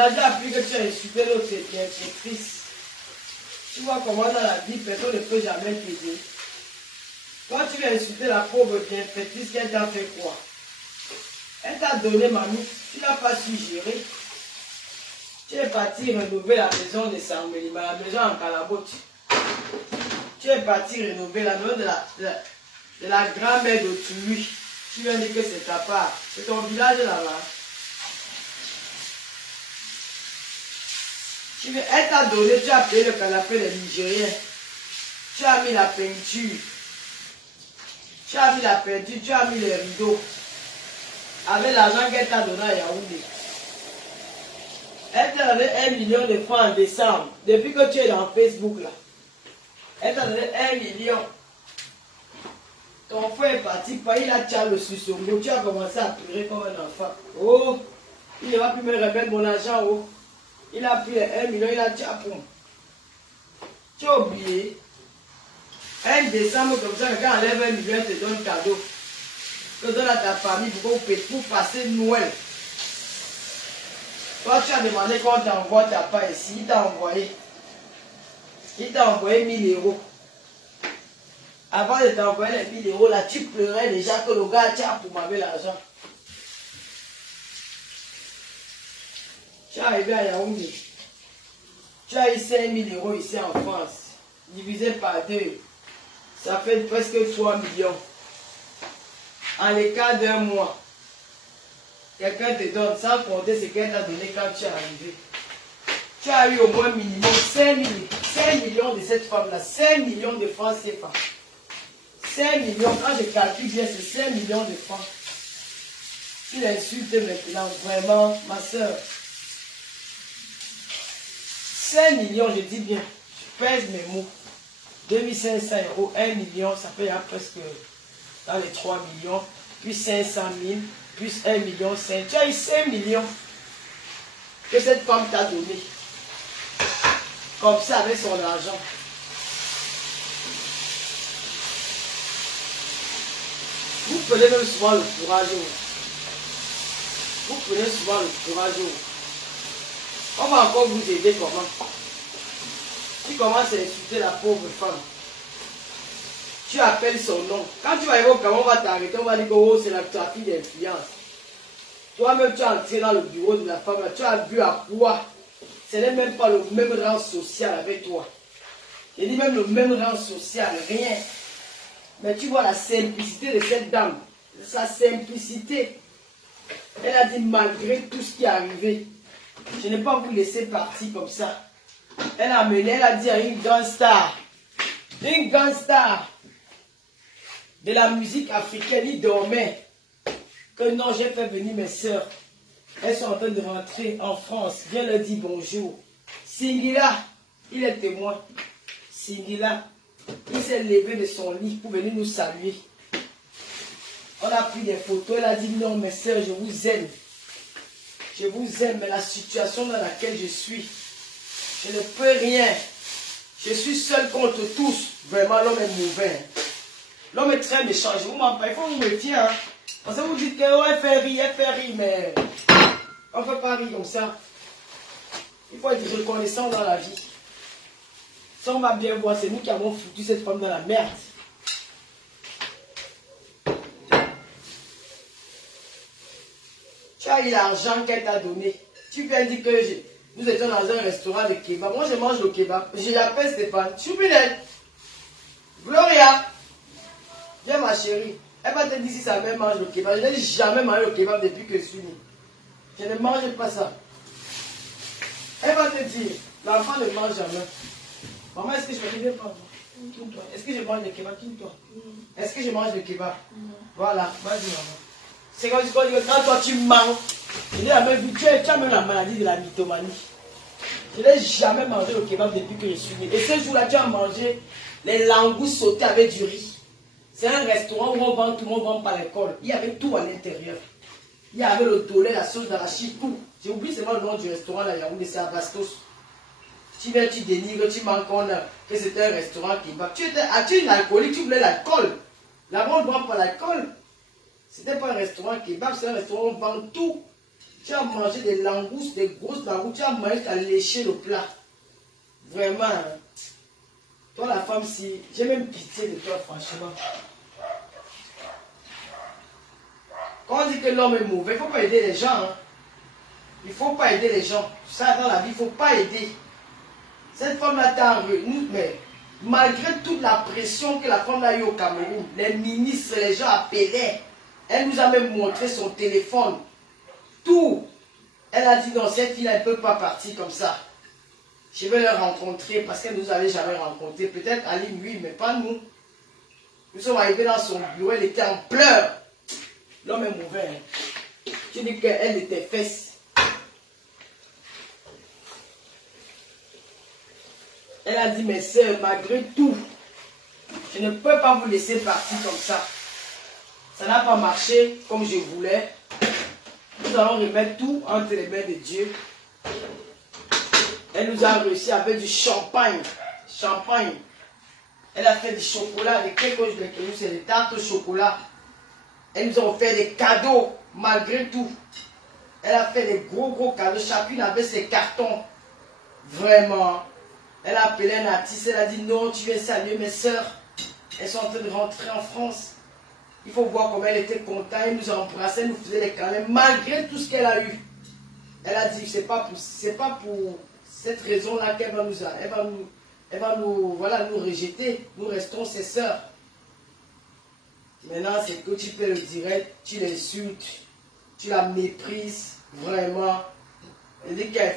Maintenant, j'ai appris que tu as insulté l'autre, c'est triste. Tu vois comment dans la vie, personne ne peut jamais t'aider. Toi, tu vas insulter la pauvre bienfaitrice, qu'elle t'a fait quoi? Elle t'a donné, mamie, tu n'as pas su gérer. Tu es parti rénover la maison de Samuelima, la maison en Calabote. Tu es parti rénover la maison de la grand-mère d'autrui. Tu viens dire que c'est ta part. C'est ton village là-bas. Elle t'a donné, tu as payé le canapé des Nigériens. Tu as mis la peinture. Tu as mis la peinture, tu as mis les rideaux. Avec l'argent qu'elle t'a donné à Yaoundé. Elle t'a donné 1 million de francs en décembre. Depuis que tu es dans Facebook là. Elle t'a donné 1 million. Ton frère est parti, il a tiré le sussongo. Tu as commencé à pleurer comme un enfant. Oh, il ne va plus me remettre mon argent. Oh. Il a pris les 1 million, il a tiré pour moi. Tu as oublié. 1 décembre comme ça, quand on enlève 1 million, il te donne cadeau. Tu donnes à ta famille pour passer Noël. Toi, tu as demandé qu'on t'envoie ta part ici. Il t'a envoyé. Il t'a envoyé 1000 euros. Avant de t'envoyer les 1000 euros, là, tu pleurais déjà que le gars t'a pour m'avoir l'argent. Tu es arrivé à Yaoundé. Tu as eu 5000 euros ici en France. Divisé par 2. Ça fait presque 3 millions. En l'écart d'un mois. Quelqu'un te donne, sans compter ce qu'elle t'a donné quand tu es arrivé. Tu as eu au moins minimum 5 millions de cette femme-là. 5 millions de francs CFA. 5 millions, quand je calcule bien, c'est 5 millions de francs. Tu l'insultes maintenant, vraiment, ma soeur. 5 millions, je dis bien, je pèse mes mots. 2500 euros, 1 million, ça fait presque dans les 3 millions, puis 500 000, plus 1 million 5. Tu as eu 5 millions que cette femme t'a donné. Comme ça, avec son argent. Vous prenez même souvent le courage. Vous prenez souvent le courage. On va encore vous aider comment? Tu commences à insulter la pauvre femme. Tu appelles son nom. Quand tu vas arriver au Cameroun, on va t'arrêter, on va dire que oh, c'est la fille d'influence. Toi-même, tu es entré dans le bureau de la femme, tu as vu à quoi? Ce n'est même pas le même rang social avec toi. Je dis même le même rang social, rien. Mais tu vois la simplicité de cette dame. Sa simplicité. Elle a dit malgré tout ce qui est arrivé, je n'ai pas vous laisser partir comme ça. Elle a amené, elle a dit à une grande star de la musique africaine, il dormait, que non, j'ai fait venir mes soeurs. Elles sont en train de rentrer en France. Viens leur dire bonjour. Singila, il est témoin. Singila, il s'est levé de son lit pour venir nous saluer. On a pris des photos. Elle a dit non, mes soeurs, je vous aime. Je vous aime, mais la situation dans laquelle je suis, je ne peux rien. Je suis seul contre tous. Vraiment, l'homme est mauvais. L'homme est très méchant. Je vous m'en parle. Il faut vous méfier. Hein? Parce que vous dites qu'elle fait rire, mais on ne fait pas rire comme ça. Il faut être reconnaissant dans la vie. Ça, on va bien voir. C'est nous qui avons foutu cette femme dans la merde. Tu as eu l'argent qu'elle t'a donné. Tu viens dire que nous étions dans un restaurant de kebab. Moi, je mange le kebab. Je l'appelle Stéphane. Choupinette. Gloria. Viens, ma chérie. Elle va te dire si sa mère mange le kebab. Je n'ai jamais mangé le kebab depuis que je suis né. Je ne mange pas ça. Elle va te dire, l'enfant ne mange jamais. Maman, est-ce que je me dis pas? Est-ce que je mange le kebab? Quitte-toi. Est-ce que je mange le kebab? Voilà, vas-y, maman. C'est comme si quand toi tu manges, je n'ai jamais vu, tu as même la maladie de la mythomanie. Je n'ai jamais mangé le kebab depuis que je suis né. Et ce jour-là, tu as mangé les langoustes sautées avec du riz. C'est un restaurant où on vend tout, on vend par l'école. Il y avait tout à l'intérieur. Il y avait le tolet, la sauce d'arachide, tout. J'ai oublié seulement le nom du restaurant là, Yaoundé, c'est à Bastos. Tu viens, tu dénigres, tu manques que c'était un restaurant kebab. Tu es une alcoolique, tu voulais l'alcool. Là-bas, on ne vend pas l'alcool. C'était pas un restaurant kebab, c'est un restaurant où on vend tout. Tu as mangé des langoustes, des grosses langoustes. Tu as mangé, tu as léché le plat. Vraiment. Hein. Toi, la femme, si. J'ai même pitié de toi, franchement. Quand on dit que l'homme est mauvais, il ne faut pas aider les gens. Hein. Il ne faut pas aider les gens. Ça, dans la vie, il ne faut pas aider. Cette femme-là t'a revenu, mais malgré toute la pression que la femme a eue au Cameroun, les ministres, les gens appelaient. Elle nous a même montré son téléphone. Tout. Elle a dit non, cette fille-là, elle ne peut pas partir comme ça. Je vais la rencontrer parce qu'elle ne nous avait jamais rencontré. Peut-être Aline, oui, mais pas nous. Nous sommes arrivés dans son bureau, elle était en pleurs. L'homme est mauvais. Hein. Tu dis qu'elle était fesse. Elle a dit, mes soeurs, malgré tout, je ne peux pas vous laisser partir comme ça. Ça n'a pas marché comme je voulais. Nous allons remettre tout entre les mains de Dieu. Elle nous a réussi avec du champagne. Champagne. Elle a fait du chocolat, des quelque chose de nous, c'est des tartes au chocolat. Elle nous a offert des cadeaux, malgré tout. Elle a fait des gros cadeaux. Chacune avait ses cartons. Vraiment. Elle a appelé un artiste. Elle a dit non, tu viens saluer mes soeurs. Elles sont en train de rentrer en France. Il faut voir comment elle était contente. Elle nous a embrassés, elle nous faisait des câlins, malgré tout ce qu'elle a eu. Elle a dit, c'est pas pour cette raison-là qu'elle va nous, voilà, nous rejeter. Nous restons ses sœurs. Maintenant, c'est que tu peux le direct, tu l'insultes, tu la méprises, vraiment. Elle dit qu'il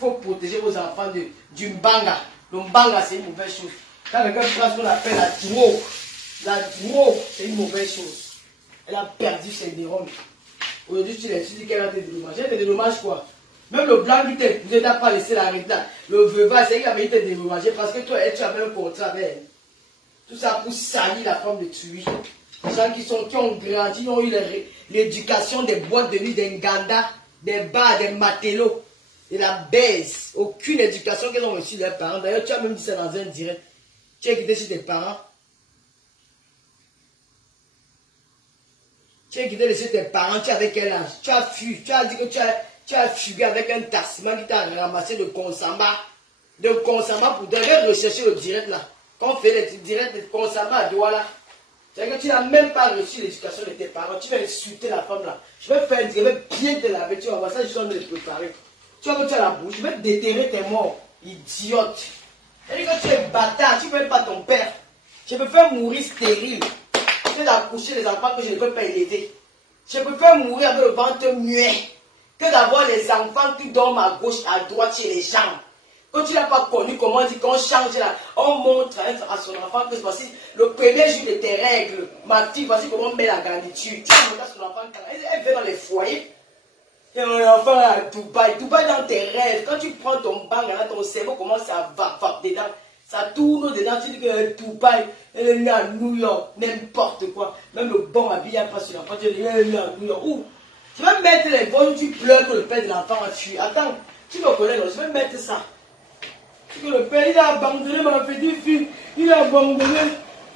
faut protéger vos enfants du mbanga. Le mbanga, c'est une mauvaise chose. Quand quelqu'un prend ce qu'on appelle la drogue, c'est une mauvaise chose. Elle a perdu ses neurones. Aujourd'hui, tu l'insultes, qu'elle a été dédommagée. Elle te dédommage quoi? Même le blanc qui t'a épousé n'a pas laissé la règle là. Le veuvage, c'est qu'il avait été dédommagé parce que toi, tu avais un contrat avec elle. Tout ça pour salir la femme de tuer. Les gens qui ont grandi, qui ont eu l'éducation des boîtes de nuit, des nganda, des bars, des matelots, de la baisse. Aucune éducation qu'ils ont reçue de leurs parents. D'ailleurs, tu as même dit ça dans un direct. Tu as quitté chez tes parents. Tu as quitté chez tes parents, tu avais quel âge? Tu as fui, tu as dit que tu as fugué avec un taximan qui t'a ramassé de Consamba. De Consamba pour devoir rechercher le direct là. Quand on fait les directs de Consamba à Douala. C'est-à-dire que tu n'as même pas reçu l'éducation de tes parents. Tu vas insulter la femme là. Je vais bien te laver. Tu vas voir ça, je suis en train de le préparer. Tu vas que tu as la bouche. Je vais déterrer tes morts. Idiote. C'est-à-dire que tu es bâtard. Tu ne veux même pas ton père. Je préfère mourir stérile. Que d'accoucher les enfants que je ne peux pas élever. Je préfère mourir avec le ventre muet que d'avoir les enfants qui dorment à gauche, à droite chez les gens. Quand tu n'as pas connu comment on dit qu'on change là, on montre à son enfant que voici le premier jour de tes règles. Ma fille, voici comment on met la garniture. Tu vas montrer à son enfant, elle fait dans les foyers. Et mon enfant à Dubaï. Dubaï dans tes rêves. Quand tu prends ton banc, ton cerveau commence à vaper dedans. Ça tourne dedans. Tu dis que Dubaï, elle est née à New York. N'importe quoi. Même le bon habillage pas sur l'enfant. Tu dis elle est née à New York. Où? Tu vas mettre les bonnes, tu pleures que le père de l'enfant a tué. Attends, tu me connais, non? Je vais mettre ça. Que le père, il a abandonné ma petite fille. Il a abandonné.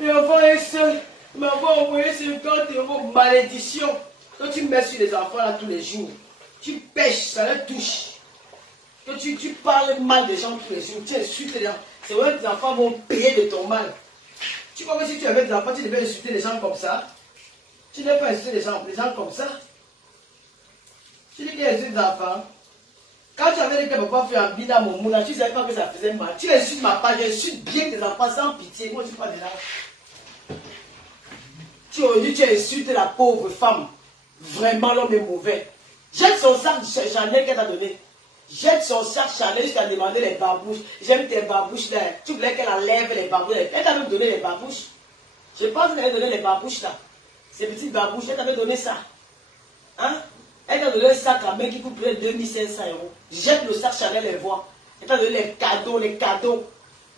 Et l'enfant est seul. Il m'a envoyé 50 €. Malédiction. Quand tu mets sur les enfants là tous les jours, tu pêches, ça les touche. Quand tu parles mal des gens tous les jours, tu insultes les gens. C'est vrai que tes enfants vont payer de ton mal. Tu crois que si tu avais des enfants, tu devais insulter les gens comme ça? Tu ne devais pas insulter les gens comme ça. Tu dis qu'il insulte les enfants. Quand tu avais dit que papa fait un bida mon moulin, tu ne savais pas que ça faisait mal. Tu insultes ma part, j'insulte bien tes enfants sans pitié. Moi, je ne suis pas de là. Tu insultes la pauvre femme. Vraiment, l'homme est mauvais. Jette son sac Chanel qu'elle t'a donné. Jette son sac Chanel jusqu'à demander les barbouches. J'aime tes barbouches là. Tu voulais qu'elle enlève les barbouches. Elle t'avait donné les barbouches. Je pense qu'elle t'avait donné les barbouches là. Ces petites barbouches, elle t'avait donné ça. Hein? Elle t'a donné un sac à main qui coûte près de 2500 €. Jette le sac Chanel et vois. Elle t'a donné les cadeaux, les cadeaux.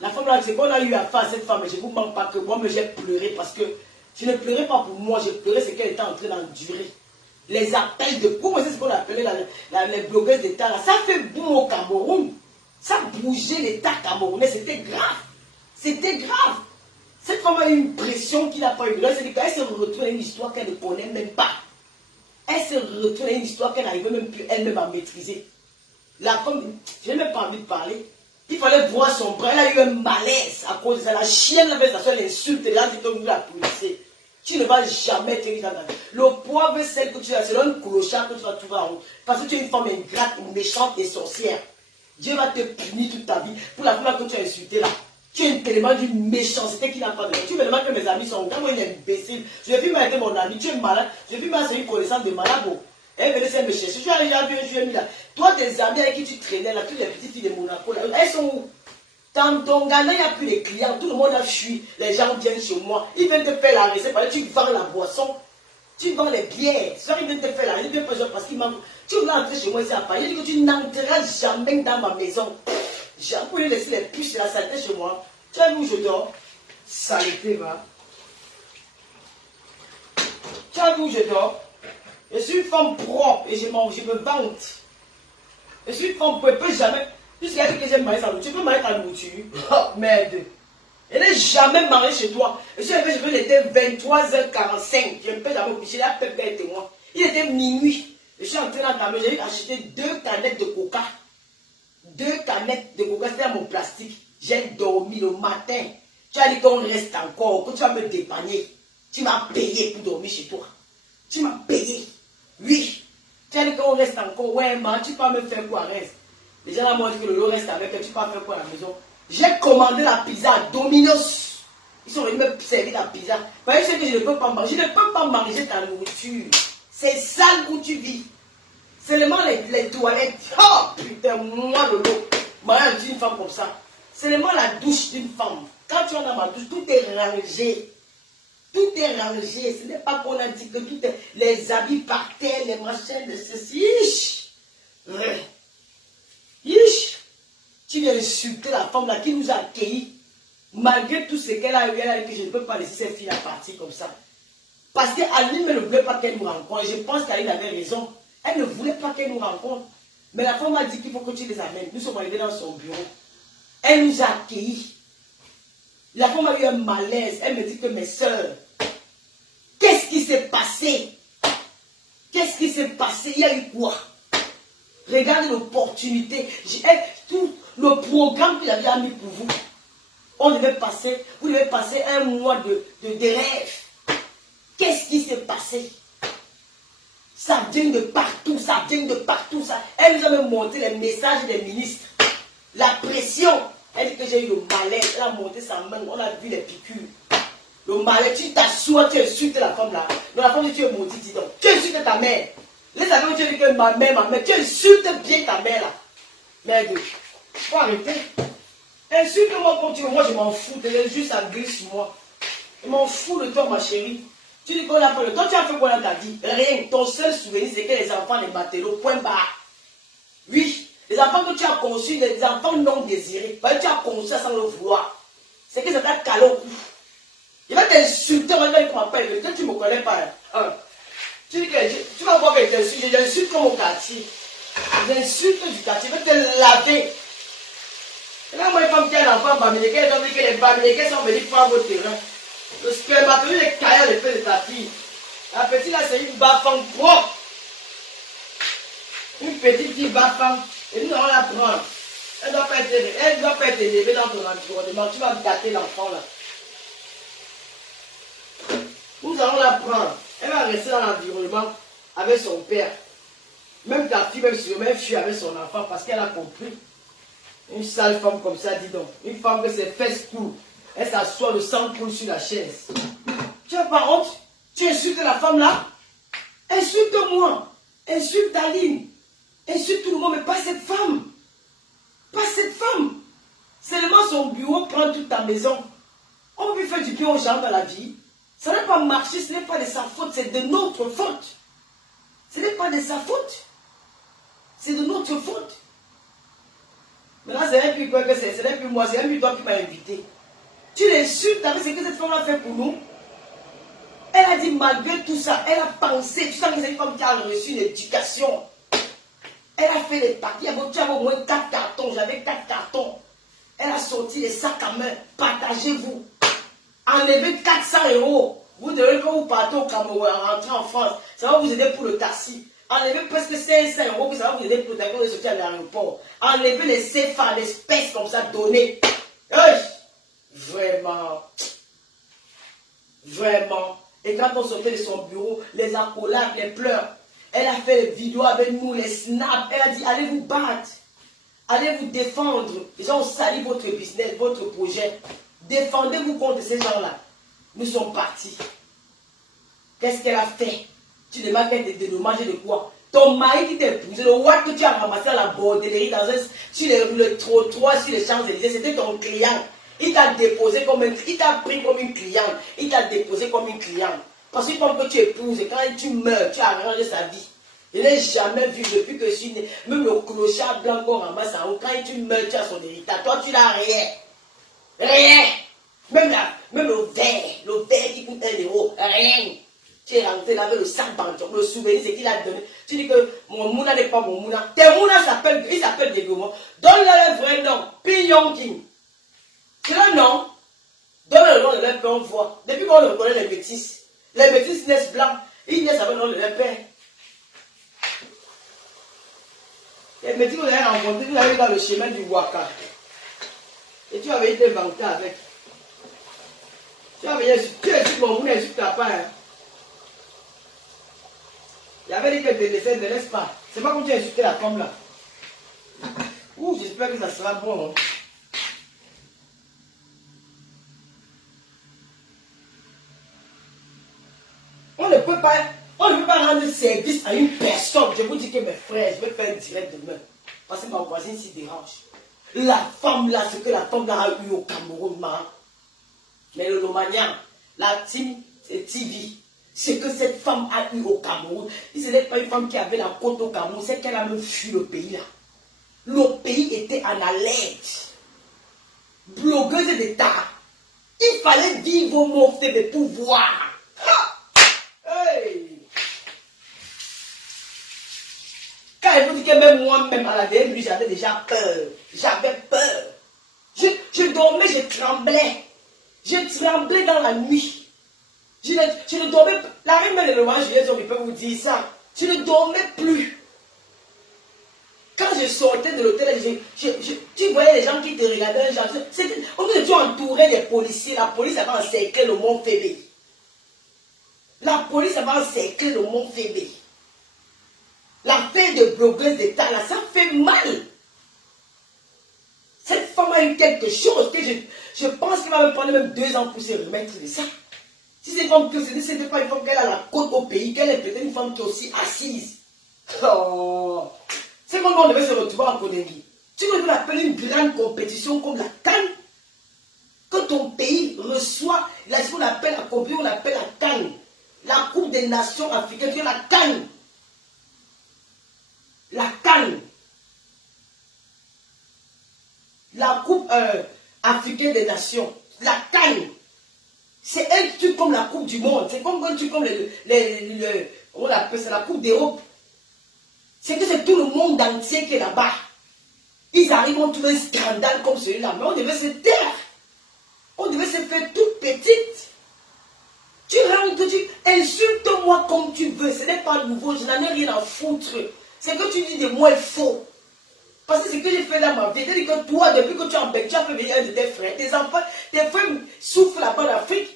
La femme là, c'est qu'on a eu affaire à cette femme. Je ne vous manque pas que moi, mais j'ai pleuré parce que je ne pleurais pas pour moi. Je pleurais ce qu'elle était en train d'endurer. Les appels de... Comment c'est ce qu'on appelait les blogueuses d'État là? Ça fait boum au Cameroun. Ça bougeait l'État camerounais. C'était grave. C'était grave. Cette femme a eu une pression qu'il n'a pas eu. Elle s'est retrouvée dans une histoire qu'elle ne connaît même pas. Elle se retourne à une histoire qu'elle n'arrivait même plus elle-même à maîtriser. La femme, je n'ai même pas envie de parler. Il fallait voir son bras. Elle a eu un malaise à cause de ça. La chienne avait sa soeur l'insulte. Là, tu peux la pousser. Tu ne vas jamais te dans ta vie. Le poivre, celle que tu as, c'est un clochard que tu vas trouver en haut. Parce que tu es une femme ingrate, méchante et sorcière. Dieu va te punir toute ta vie pour la femme que tu as insultée là. Tu es tellement d'une méchanceté qui n'a pas de nom. Tu me demandes que mes amis sont vraiment une imbécile. Je vais plus être mon ami. Tu es malade. Je vais plus c'est une connaissance de malade. Elle venait me chercher. Tu as déjà vu un jeu là. Toi, tes amis avec qui tu traînais là, toutes les petites filles de Monaco là, elles sont où? Dans ton Ghana, il n'y a plus de clients. Tout le monde a fui. Les gens viennent chez moi. Ils viennent te faire la recette parce que tu vends la boisson. Tu vends les bières. Ça, ils viennent te faire la recette. Ils viennent faire parce qu'ils manquent. Tu veux entrer chez moi ici à Paris. Je dis que tu n'entreras jamais dans ma maison. J'ai envie de laisser les puces et la saleté chez moi. Tu as vu où je dors? Saleté, va. Tu as vu où je dors? Je suis une femme propre et je me vante. Je suis une femme propre. Je ne peux jamais. Jusqu'à ce que j'aime manger sa nourriture. Tu peux manger ta nourriture. Oh, merde. Je n'ai jamais mangé chez toi. Je suis arrivé, il était 23h45. Je ne peux jamais oublier. La peuple est témoin. Il était minuit. Je suis entré dans ta maison. J'ai acheté 2 canettes de coca. 2 canettes de coca. C'était dans mon plastique. J'ai dormi le matin. Tu as dit qu'on reste encore. Que tu vas me dépanner. Tu m'as payé pour dormir chez toi. Tu m'as payé. Oui. Tu as dit qu'on reste encore. Ouais, man, tu peux me faire quoi, reste. Les gens m'ont dit que le lot reste avec elle. Tu peux faire quoi à la maison. J'ai commandé la pizza à Domino's. Ils sont venus me servir la pizza. Parce que je ne peux pas manger. Je ne peux pas manger ta nourriture. C'est sale où tu vis. Seulement les toilettes. Oh putain, moi le lot. Mariage d'une femme comme ça. Seulement la douche d'une femme. Quand tu es dans ma douche, tout est rangé. Tout est rangé. Ce n'est pas qu'on a dit que tout est. Les habits par terre, les machins de ceci. Tu viens insulter la femme là qui nous a accueillis. Malgré tout ce qu'elle a eu, elle a dit que je ne peux pas laisser cette fille à partir comme ça. Parce qu'Aline ne voulait pas qu'elle nous rencontre. Je pense qu'Aline avait raison. Elle ne voulait pas qu'elle nous rencontre. Mais la femme a dit qu'il faut que tu les amènes. Nous sommes arrivés dans son bureau. Elle nous a accueillis. La femme a eu un malaise. Elle me dit que mes soeurs, qu'est-ce qui s'est passé? Qu'est-ce qui s'est passé? Il y a eu quoi? Regardez l'opportunité. Tout le programme que j'avais mis pour vous. Vous devez passer un mois de rêve. Qu'est-ce qui s'est passé? Ça vient de partout, ça vient de partout. Elle nous a même montré les messages des ministres. La pression. Elle dit que j'ai eu le malaise. Elle a monté sa main, on a vu les piqûres. Le malaise, tu t'assois, tu insultes la femme là. Donc la femme dit, tu es maudit, dis donc. Tu insultes ta mère. Les amis, tu dis que ma mère, tu insultes bien ta mère là. Merde, il faut arrêter. Insulte-moi comme tu veux, moi je m'en fous, juste ça glisse sur moi. Je m'en fous de toi ma chérie. Tu dis qu'on a fait le temps, tu as fait quoi dans ta vie? Rien, ton seul souvenir c'est que les enfants les matelots, point barre. Oui, les enfants que tu as conçus, les enfants non désirés, parce que tu as conçu ça sans le vouloir. C'est que ça t'a calé au cou. Il va t'insulter, on va dire qu'on m'appelle, toi tu ne me connais pas. Hein. Tu dis que tu vas voir que j'insulte comme au quartier. J'insulte du quartier, je vais te laver. Et là, moi, une femme qui a un enfant bamileke, elle a dit que les bamileke sont venus prendre votre terrain. Le spermatozoïde est caillé à l'effet de ta fille. La petite là, c'est une bas-femme propre. Une petite fille bas-femme. Et nous allons la prendre. Elle ne doit pas être élevée dans ton environnement. Tu vas gâter l'enfant là. Nous allons la prendre. Elle va rester dans l'environnement avec son père. Même ta fille, même si elle fuit avec son enfant parce qu'elle a compris. Une sale femme comme ça, dis donc. Une femme que ses fesses coulent. Elle s'assoit, le sang coule sur la chaise. Tu n'as pas honte? Tu insultes la femme là? Insulte-moi. Insulte Aline. Insulte tout le monde, mais pas cette femme. Pas cette femme. Seulement son bureau prend toute ta maison. On lui fait du bien aux gens dans la vie. Ça n'a pas marché, ce n'est pas de sa faute, c'est de notre faute. Ce n'est pas de sa faute. C'est de notre faute. Maintenant, c'est même plus quoi que c'est même plus moi, c'est même plus toi qui m'as invité. Tu l'insultes avec ce que cette femme a fait pour nous. Elle a dit, malgré tout ça, elle a pensé. Tu sais que c'est une femme qui a reçu une éducation. Elle a fait les papiers. Tu avais au moins 4 cartons. J'avais 4 cartons. Elle a sorti les sacs à main. Partagez-vous. Enlevez 400 €. Vous devez, quand vous partez au Cameroun, rentrer en France, ça va vous aider pour le taxi. Enlevez presque 500 euros, que ça va vous aider pour le taxi quand vous sortir à l'aéroport. Enlevez les CFA, l'espèce comme ça, donnez. Vraiment. Vraiment. Et quand on sortait de son bureau, les accolades, les pleurs. Elle a fait des vidéos avec nous, les snaps. Elle a dit, allez vous battre. Allez vous défendre. Les gens ont sali votre business, votre projet. Défendez-vous contre ces gens-là. Nous sommes partis. Qu'est-ce qu'elle a fait? Tu demandes qu'elle te dédommage de quoi? Ton mari qui t'a épousé, le watt que tu as ramassé à la bordellerie sur le trottoir, sur les Champs-Élysées, c'était ton client. Il t'a déposé comme il t'a pris comme une cliente. Il t'a déposé comme une cliente. Parce que comme que tu épouses, quand tu meurs, tu as arrangé sa vie. Je n'ai jamais vu depuis que je suis né. Même le clochard blanc qu'on ramasse en haut, quand tu meurs, tu as son héritage. Toi, tu n'as rien. Rien. Même le verre qui coûte 1 euro, rien. Tu es rentré là avec le sac banton, le souvenir, c'est qu'il a donné. Tu dis que mon mouna n'est pas mon mouna. Tes mouna il s'appelle Dégomon. Donne-le le vrai nom, Pignon King. C'est le nom. Donne le nom de leur père, on voit. Depuis qu'on reconnaît les métis naissent blancs, ils naissent avec le nom de leur père. Les métis que vous avez rencontrés, vous avez dans le chemin du Waka. Et tu avais été vanté avec. Tu es sur mon mouna et sur ta part. Hein. Il avait dit que te laisser, ne laisse pas. C'est pas comme tu as insulté la femme là. Ouh, j'espère que ça sera bon. Hein. On ne peut pas rendre service à une personne. Je vous dis que mes frères, je vais faire un direct demain. Parce que ma voisine s'y dérange. La femme là, ce que la femme là a eu au Cameroun, mais le Lomagnan, la team, c'est TV. Ce que cette femme a eu au Cameroun, ce n'est pas une femme qui avait la côte au Cameroun, c'est qu'elle a même fui le pays là. Le pays était en alerte. Blogueuse d'État. Il fallait vivre au monde de pouvoir. Hey. Quand elle vous dit que même moi-même à la début, j'avais déjà peur. J'avais peur. Je dormais, je tremblais. Je tremblais dans la nuit. Je ne dormais pas. La reine de l'hommage, je peux vous dire ça. Je ne dormais plus. Quand je sortais de l'hôtel, tu voyais les gens qui te regardaient. On était entouré des policiers. La police avait encerclé le mont Fébé. La police avait encerclé le mont Fébé. L'affaire de blogueuse d'État, là, ça fait mal. Cette femme a eu quelque chose que je pense qu'il va me prendre même 2 ans pour se remettre de ça. Si c'est une femme que ce n'était pas une femme qu'elle a la côte au pays, qu'elle est peut-être une femme qui est aussi assise. Oh. C'est comment on devait se retrouver en Conakry. Tu veux appeler une grande compétition comme la CAN? Quand ton pays reçoit, ce qu'on appelle la compétition, on appelle la CAN. La Coupe des Nations africaines, c'est la CAN. La CAN. La Coupe africaine des Nations. La CAN. C'est un truc comme la Coupe du Monde. C'est comme un truc comme on appelle ça la Coupe d'Europe. C'est que c'est tout le monde entier qui est là-bas. Ils arrivent, on trouve un scandale comme celui-là. Mais on devait se taire. On devait se faire toute petite. Tu rentres, tu insulte-moi comme tu veux. Ce n'est pas nouveau. Je n'en ai rien à foutre. C'est que tu dis de moi est faux. Parce que ce que j'ai fait dans ma vie, c'est que toi, depuis que tu as fait venir un de tes frères, tes enfants, tes frères souffrent là-bas en Afrique.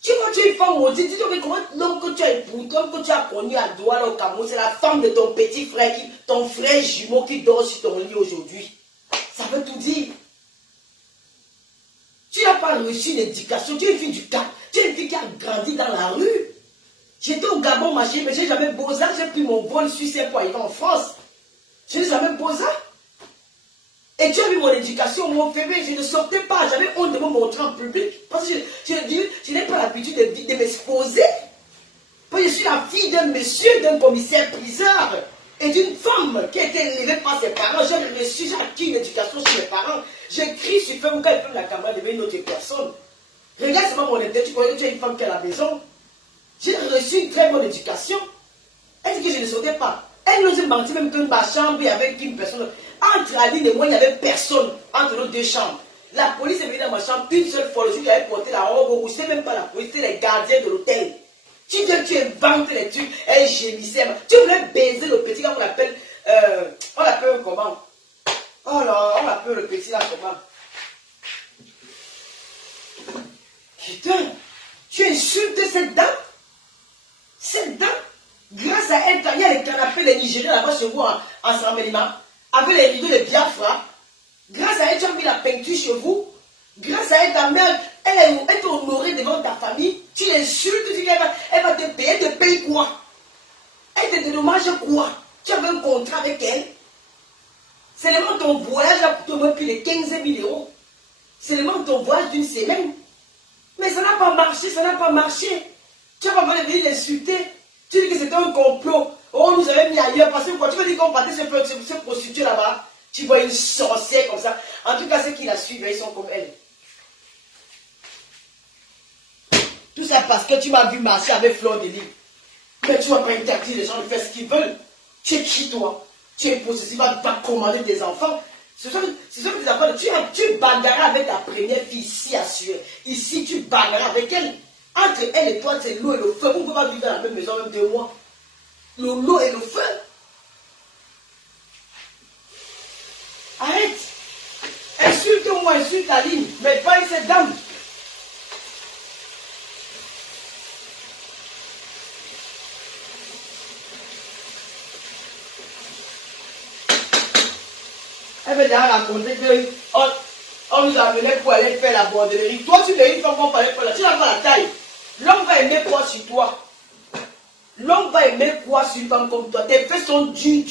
Tu vois, tu es une femme maudite, tu sais comment l'homme que tu as épousé, l'homme que tu as connu à Douala au Cameroun, c'est la femme de ton petit frère, ton frère jumeau qui dort sur ton lit aujourd'hui. Ça veut tout dire. Tu n'as pas reçu une éducation, tu es une fille du Cap, tu es une fille qui a grandi dans la rue. J'étais au Gabon, ma chérie, mais j'ai jamais Beaux-Arts, j'ai pris mon vol suisse pour arriver en France. Je n'ai jamais Beaux-Arts. Et tu as vu mon éducation, mon bébé, je ne sortais pas, j'avais honte de me montrer en public. Parce que je n'ai pas l'habitude de m'exposer. Parce que je suis la fille d'un monsieur, d'un commissaire priseur et d'une femme qui a été élevée par ses parents. J'ai acquis une éducation chez mes parents. J'écris sur Facebook quand ils prennent la caméra devant une autre personne. Regarde seulement mon intérêt, tu connais que tu as une femme qui est à la maison. J'ai reçu une très bonne éducation. Elle dit que je ne sortais pas. Elle nous a menti même que ma chambre avec une personne. Entre Aline et moi, il n'y avait personne entre nos 2 chambres. La police est venue dans ma chambre une seule fois. Le jour qui avait porté la robe rouge, c'est même pas la police, c'était les gardiens de l'hôtel. Tu viens, tu inventes les trucs. Elle gémissait. Tu voulais baiser le petit, on l'appelle. On l'appelle comment? Oh là, on l'appelle le petit là comment? Putain, tu insultes cette dame? Cette dame, grâce à elle, il y a les canapés, les Nigériens là-bas chez vous en Saint-Mélima, avec les rideaux de Biafra. Grâce à elle, tu as mis la peinture chez vous. Grâce à elle, ta mère, elle t'a honorée devant ta famille. Tu l'insultes, tu dis elle va te payer. Elle te paye quoi? Elle te dédommage quoi? Tu avais un contrat avec elle. Seulement ton voyage a coûté au moins plus de 15 000 euros. Seulement ton voyage d'une semaine. Mais ça n'a pas marché, ça n'a pas marché. Tu n'as pas mal venir l'insulter. Tu dis que c'était un complot. Oh, on nous avait mis ailleurs. Parce que quoi? Tu me dis qu'on partait se prostituer là-bas. Tu vois une sorcière comme ça. En tout cas, ceux qui la suivent, ils sont comme elle. Tout ça parce que tu m'as vu marcher avec Fleur de Lys. Mais tu ne vas pas interdire les gens de faire ce qu'ils veulent. Tu es qui toi? Tu es possessif, tu vas commander des enfants. Ce sont des enfants. Tu bagarres avec ta première fille ici à Suez. Ici, tu bagarres avec elle. Entre elle et toi, c'est l'eau et le feu. Vous ne pouvez pas vivre dans la même maison même 2 mois. L'eau et le feu. Arrête. Insulte-moi, insulte Aline. Mais pas cette dame. Elle veut déjà raconter qu'on nous amenait pour aller faire la bordellerie. Toi, tu n'es une femme qu'on parlait pas là. Tu n'as pas la taille. L'homme va aimer quoi sur toi? L'homme va aimer quoi sur une femme comme toi? Tes fesses sont du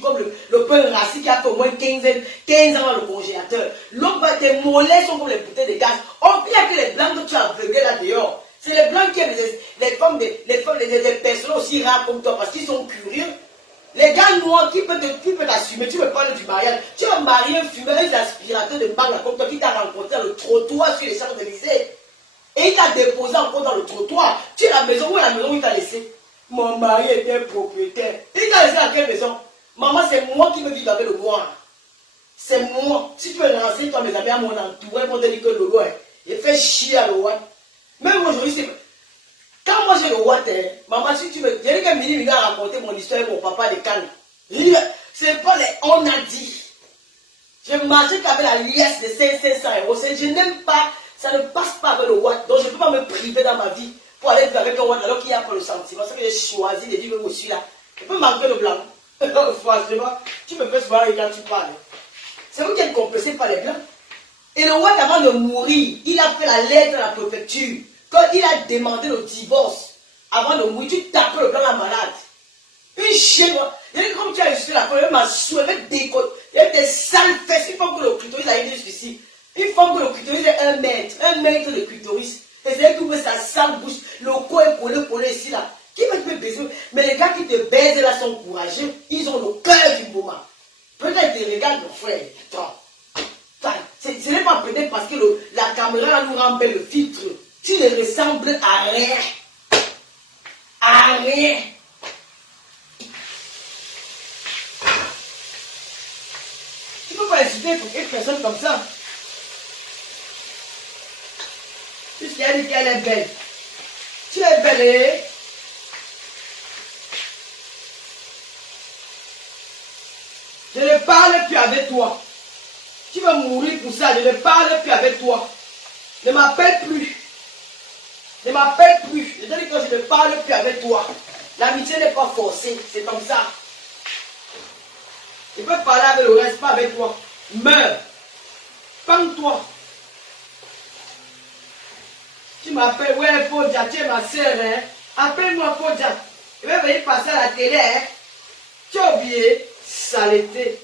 comme le pain rassis qui a fait au moins 15 ans dans le congélateur. L'homme va, tes mollets sont comme les bouteilles de gaz. Oh, il n'y a que les blancs que tu as aveuglés là dehors. C'est les blancs qui aiment les femmes, des personnes aussi rares comme toi parce qu'ils sont curieux. Les gars noirs qui peuvent t'assumer, tu me parles du mariage. Tu as marié un fumeur, un aspirateur de bague comme toi qui t'a rencontré dans le trottoir sur les Champs-Élysées. Et il t'a déposé encore dans le trottoir. Tu es à la maison, où est la maison où il t'a laissé? Mon mari était propriétaire. Il t'a laissé dans quelle maison? Maman, c'est moi qui veux vivre avec le noir. C'est moi. Si tu veux lancer toi, mes amis, à mon entourage, on te dit que le roi, il fait chier à le roi. Même aujourd'hui, c'est. Quand moi j'ai le watt, maman, si tu me. J'ai dit que Mini a raconté mon histoire avec mon papa de Cannes. C'est pas les on a dit. Je marchais qu'avec la liesse de 500 euros. Je n'aime pas, ça ne passe pas avec le watt. Donc je ne peux pas me priver dans ma vie pour aller vivre avec un watt alors qu'il n'y a pas le sentiment. C'est que j'ai choisi de dire que je suis là. Je peux manquer le blanc. Franchement, tu me fais souvent quand tu parles. C'est vous qui êtes complexé par les blancs. Et le watt, avant de mourir, il a fait la lettre à la préfecture. Quand il a demandé le divorce, avant de mourir, tu tapes le blanc la malade. Une chienne, comme tu as insulté la femme, elle m'a soulevé des côtes. Il y a des sales fesses. Une fois que le clitoris a été jusqu'ici, une fois que le clitoris est 1 mètre de clitoris, et c'est que sa sale bouche, le cou est collé ici là. Qui va te baiser? Mais les gars qui te baisent là sont courageux, ils ont le cœur du moment. Peut-être ils regardent mon frère. Ce n'est pas peut-être parce que la caméra là nous rend belle le filtre. Tu ne ressembles à rien. À rien. Tu ne peux pas insulter pour une personne comme ça. Puisqu'elle dit qu'elle est belle. Tu es belle, hein? Je ne parle plus avec toi. Tu vas mourir pour ça. Je ne parle plus avec toi. Ne m'appelle plus. Ne m'appelle plus. Je te dis que je ne parle plus avec toi. L'amitié n'est pas forcée. C'est comme ça. Je peux parler avec le reste, pas avec toi. Meurs. Pends-toi. Tu m'appelles. Ouais, Podja, tu es ma soeur. Hein? Appelle-moi Podja. Je vais venir passer à la télé. Hein? Tu as oublié. Saleté.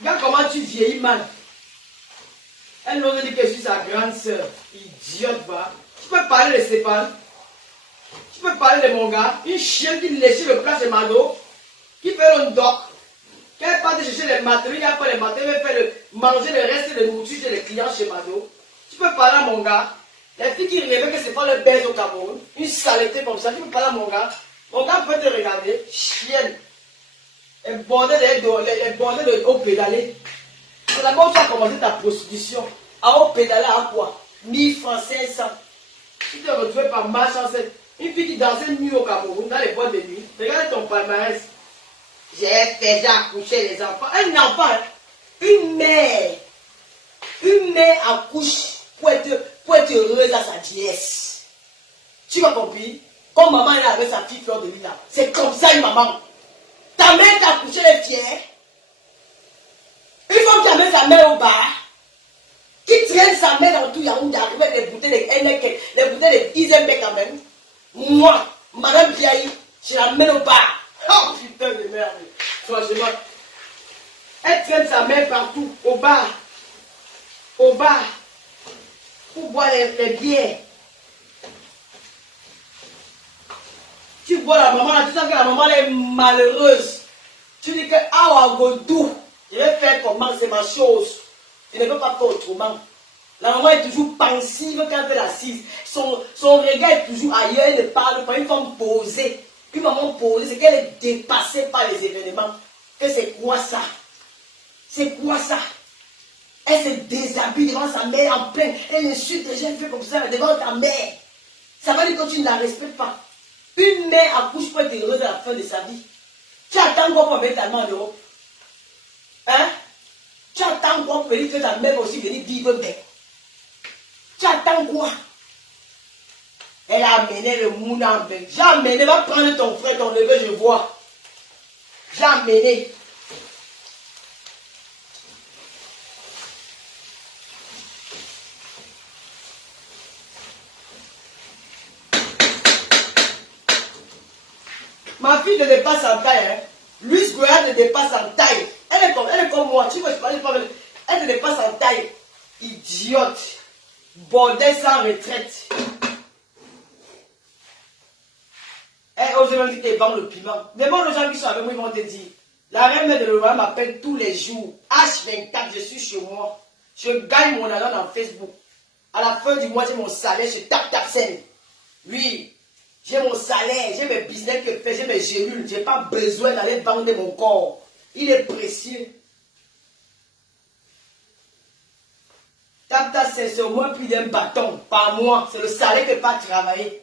Regarde comment tu vieillis mal. Elle nous a dit que je suis sa grande soeur. Idiote, va. Tu peux parler de Stéphane. Tu peux parler de mon gars. Une chienne qui léchait le plat chez Mado. Qui fait le doc. Quand elle part de chercher les matériaux, il n'y a pas les matériaux. Elle fait manger le reste de nourriture chez les clients chez Mado. Tu peux parler à mon gars. Les filles qui rêvaient que c'est pas le baise au Cameroun. Une saleté comme ça. Tu peux parler à mon gars. Mon gars peut te regarder. Chienne. les bordels de haut pédalé. C'est là-bas où tu as commencé ta prostitution. À haut pédalé à quoi? 1000 francs, 500. Tu te retrouves par malchance. Une fille qui dansait nuit au Cameroun, dans les boîtes de nuit. Regarde ton palmarès. J'ai accouché les enfants. Un enfant, hein? Une mère accouche pour être heureuse à sa vieillesse. Tu m'as compris? Comme maman est avec sa fille Fleur de Lys là. C'est comme ça une maman. Ta mère t'a accouché les fiers. Une fois que tu amènes sa mère au bar, qui traîne sa mère dans tout Yaoundé avec des bouteilles de 10 mec quand même. Moi, Madame Biaï, je l'amène au bar. Oh putain de merde. Franchement, elle traîne sa mère partout, au bar, pour boire les bières. Tu vois la maman là, tu sens que la maman elle est malheureuse. Tu dis que ah Godou, je vais faire comment, c'est ma chose. Je ne peux pas faire autrement. La maman est toujours pensive quand elle est assise. Son regard est toujours ailleurs, elle ne parle pas. Une femme posée. Une maman posée, c'est qu'elle est dépassée par les événements. Que c'est quoi ça? C'est quoi ça? Elle se déshabille devant sa mère en plein. Elle insulte les gens, elle fait comme ça devant ta mère. Ça veut dire que tu ne la respectes pas. Une mère accouche pour être heureuse à la fin de sa vie. Tu attends quoi pour mettre ta main en Europe? Hein? Tu attends quoi pour dire que ta mère va aussi venir vivre bien? Tu attends quoi? Elle a amené le monde en bain. J'ai amené, va prendre ton frère, ton neveu, je vois. J'ai amené. Ma fille ne dépasse en taille. Hein. Louise Goya ne dépasse en taille. Elle est comme moi. Tu veux parler pas. Elle ne dépasse en taille. Idiote. Bordel sans retraite. Elle ose même dire qu'elle vend le piment. Demande aux gens qui sont avec moi, ils vont te dire. La reine de Leroy m'appelle tous les jours. H24, je suis chez moi. Je gagne mon argent dans Facebook. À la fin du mois, j'ai mon salaire, je tape scène. Oui. J'ai mon salaire, j'ai mes business que je fais, j'ai mes gélules. Je n'ai pas besoin d'aller vendre mon corps. Il est précieux. C'est au moins plus d'un bâton par mois. C'est le salaire que pas travailler.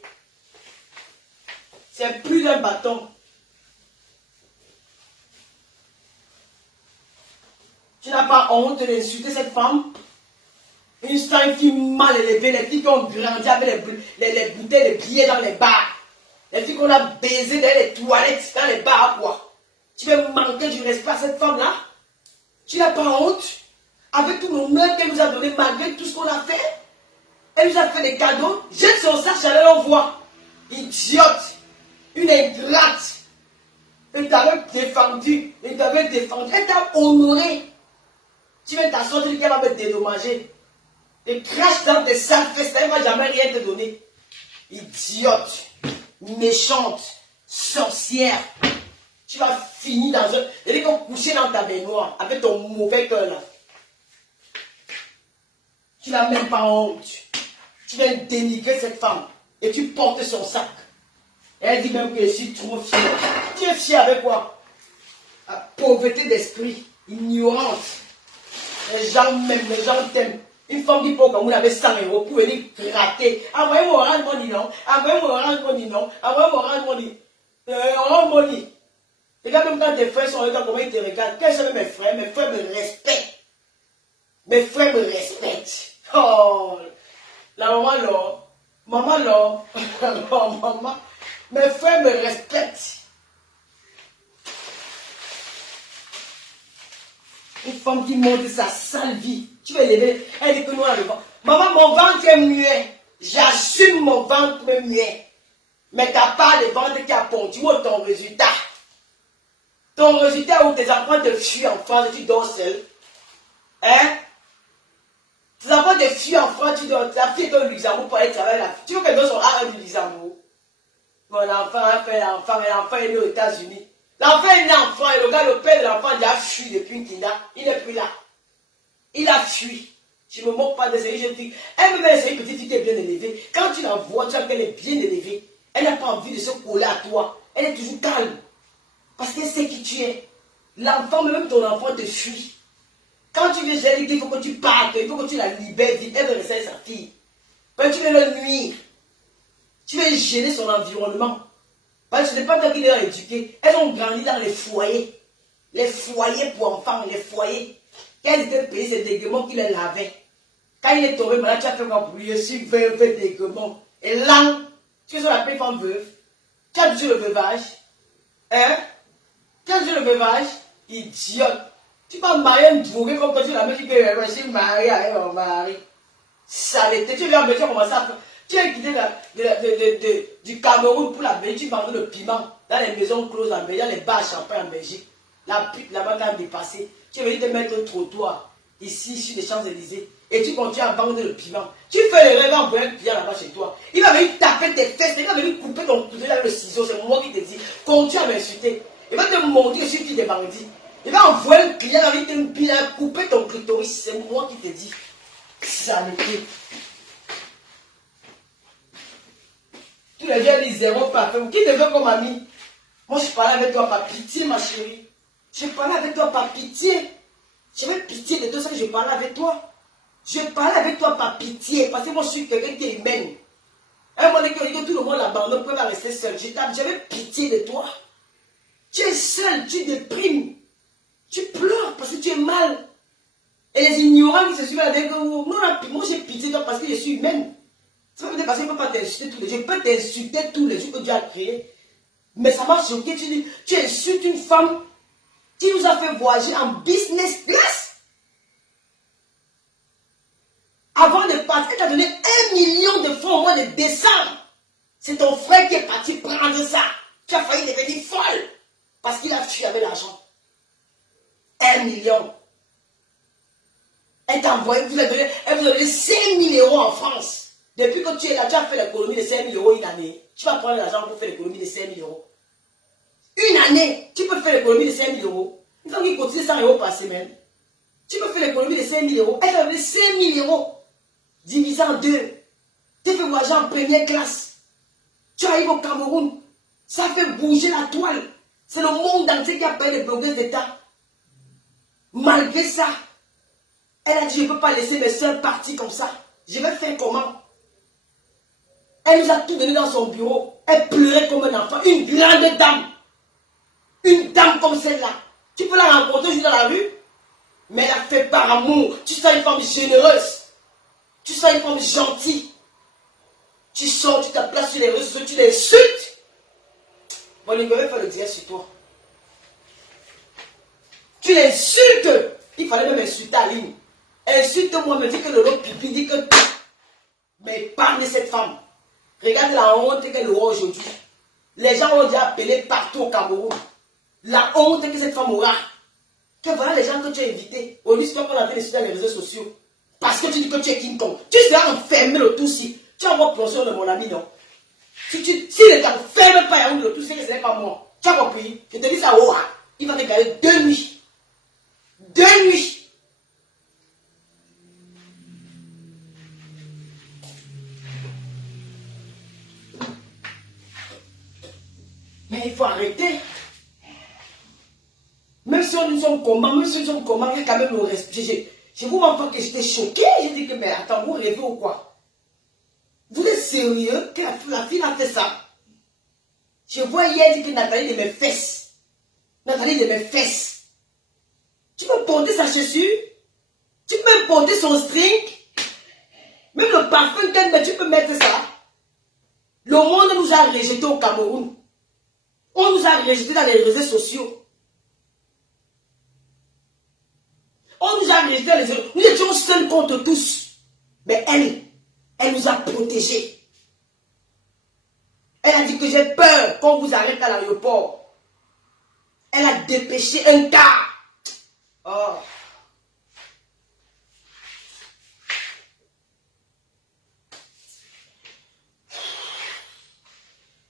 C'est plus d'un bâton. Tu n'as pas honte d'insulter cette femme? Une fille mal élevée, les filles qui ont grandi avec les bouteilles, les billets dans les bars. Les filles qu'on a baisées dans les toilettes, dans les bars, quoi. Tu veux manquer du respect à cette femme-là? Tu n'as pas honte? Avec tout l'honneur qu'elle nous a donné, malgré tout ce qu'on a fait. Elle nous a fait des cadeaux. Jette son sac, j'allais l'envoie. Idiote. Une ingrate. Elle t'avait défendu. Elle t'a honoré. Tu veux t'asseoir, tu dis qu'elle va me dédommager. Et crache dans tes sales fesses, elle ne va jamais rien te donner. Idiote. Méchante. Sorcière. Tu vas finir dans un... Elle est comme coucher dans ta baignoire avec ton mauvais cœur là. Tu n'as même pas honte. Tu viens dénigrer cette femme et tu portes son sac. Elle dit même que je suis trop fier. Tu es fier avec quoi? La pauvreté d'esprit, ignorance. Les gens m'aiment, les gens t'aiment. Une femme qui peut comme vous avez 100 € pour venir gratter. Envoyez-moi Orange Money, non? Envoyez-moi Orange Money, non? Envoyez-moi Orange Money. Orange Money. Regarde même quand tes frères sont là, comment ils te regardent. Quels sont mes frères? Mes frères me respectent. Mes frères me respectent. Oh, la maman là. Maman là. Oh, maman. Mes frères me respectent. Une femme qui montre sa sale vie. Tu vas lever. Elle dit que nous, on a le ventre. Maman, mon ventre est muet. J'assume mon ventre est muet. Mais t'as pas de ventre qui a pondu. Où est ton résultat? Ton résultat où tes enfants te fuient en France et tu dors seul. Hein? Tes enfants te fuient en France, tu dors. La fille est au Luxembourg pour aller travailler là. Tu veux que nous soyons à un Luxembourg? Mon enfant a fait l'enfant et l'enfant est né aux États-Unis. L'enfant est né en France et le gars, le père de l'enfant, il a fui depuis Kinda. Il n'est plus là. Il a fui. Je ne me moque pas de ces jeunes filles. Elle me c'est une petite fille qui est bien élevée. Quand tu la vois, tu vois qu'elle est bien élevée. Elle n'a pas envie de se coller à toi. Elle est toujours calme. Parce qu'elle sait qui tu es. L'enfant, même ton enfant te fuit. Quand tu viens, j'ai dit qu'il faut que tu partes, il faut que tu la libères, elle veut rester avec sa fille. Quand tu veux le nuire, tu veux gêner son environnement. Parce que ce n'est pas toi qui les as éduqués. Elles ont grandi dans les foyers. Les foyers pour enfants, les foyers. Quand elles étaient payées, c'est Dègremont qui les lavait. Quand il est tombé, maintenant tu as fait quoi pour lui? Je suis veuve Dègremont. Et là, tu es sur la paix femme veuve. Tu as dit le veuvage. Hein? Tu as dit le veuvage? Idiote. Tu vas marier un drogué comme quand tu la mets qui peut je suis marié avec mon mari. Saleté. Tu viens me dire comment ça. Tu as quitté du Cameroun pour la Belgique, tu vendais le piment dans les maisons closes en Belgique, dans les bars à champagne en Belgique. La pute là-bas quand dépassé. Tu es venu te mettre un trottoir ici sur les Champs-Élysées et tu continues à vendre le piment. Tu fais le rêve en voyant un client là-bas chez toi. Il va venir taper tes fesses, il va venir couper ton couteau avec le ciseau. C'est moi qui te dis. Continue à m'insulter. Il va te montrer que je suis fille des bandits. Il va envoyer un client avec un bilan, couper ton clitoris. C'est moi qui te dis. Saleté. Tous les gens disent zéro parfait. Qui te veut comme ami? Moi, je parlais avec toi par pitié, ma chérie. Je parlais avec toi par pitié. J'avais pitié de tout ça que je parlais avec toi. Je parlais avec toi par pitié. Parce que moi, je suis quelqu'un qui est humain. Un moment donné, que tout le monde l'abandonne, peut pas rester seul. J'avais pitié de toi. Tu es seul, tu déprimes. Tu pleures parce que tu es mal. Et les ignorants qui se suivent avec vous. Moi, j'ai pitié de toi parce que je suis humaine. C'est pas peut-être parce que je ne peux pas t'insulter tous les jours. Je peux t'insulter tous les jours que Dieu a créé. Mais ça m'a choqué. Tu dis, tu insultes une femme qui nous a fait voyager en business class. Avant de partir, elle t'a donné 1 million de francs au mois de décembre. C'est ton frère qui est parti prendre ça. Tu as failli devenir folle. Parce qu'il a fui avec l'argent. 1 million. Elle t'a envoyé, elle vous a donné 5 000 euros en France. Depuis que tu es là, tu as fait l'économie de 5 000 euros une année. Tu vas prendre l'argent pour faire l'économie de 5 000 euros. Une année, tu peux faire l'économie de 5 000 euros. Une fois qu'il cotise 100 euros par semaine, tu peux faire l'économie de 5 000 euros. Elle t'a donné 5 000 euros. Divisé en deux. Tu fais voyager en première classe. Tu arrives au Cameroun. Ça fait bouger la toile. C'est le monde entier qui appelle les blogueuses d'État. Malgré ça, elle a dit, je ne peux pas laisser mes soeurs partir comme ça. Je vais faire comment? Elle nous a tout donné dans son bureau. Elle pleurait comme un enfant. Une grande dame. Une dame comme celle-là. Tu peux la rencontrer juste dans la rue. Mais elle a fait par amour. Tu sens une femme généreuse. Tu sens une femme gentille. Tu sors, tu t'applaces sur les réseaux sociaux, tu l'insultes. Bon, il devait faire le direct sur toi. Tu l'insultes. Il fallait même insulter Aline. Insulte-moi, me dit que le lot pipi, dit que... Mais parle de cette femme. Regarde la honte qu'elle aura aujourd'hui. Les gens ont déjà appelé partout au Cameroun. La honte que cette femme aura. Que voilà les gens que tu as invités. Aujourd'hui, tu vas pas l'enlever sur les réseaux sociaux. Parce que tu dis que tu es King Kong. Tu seras enfermé le tout ci. Tu vas voir plongeon de mon ami, non? Si ne t'enferme pas le tout ci, ce n'est pas moi. Tu as compris? Je te dis ça, oh, il va te garder 2 nuits. 2 nuits. Mais il faut arrêter. Même si nous sommes comment, même si nous sommes comment, il y a quand même le respect. Je vous montre que j'étais choqué. J'ai dit que, mais attends, vous rêvez ou quoi? Vous êtes sérieux que la fille a fait ça? Je vois hier dire que Nathalie de mes fesses. Nathalie de mes fesses. Tu peux porter sa chaussure? Tu peux porter son string? Même le parfum qu'elle met, tu peux mettre ça. Le monde nous a rejetés au Cameroun. On nous a rejetés dans les réseaux sociaux. On nous a rejetés dans les réseaux sociaux. Nous étions seuls contre tous. Mais elle nous a protégés. Elle a dit que j'ai peur qu'on vous arrête à l'aéroport. Elle a dépêché un car. Oh.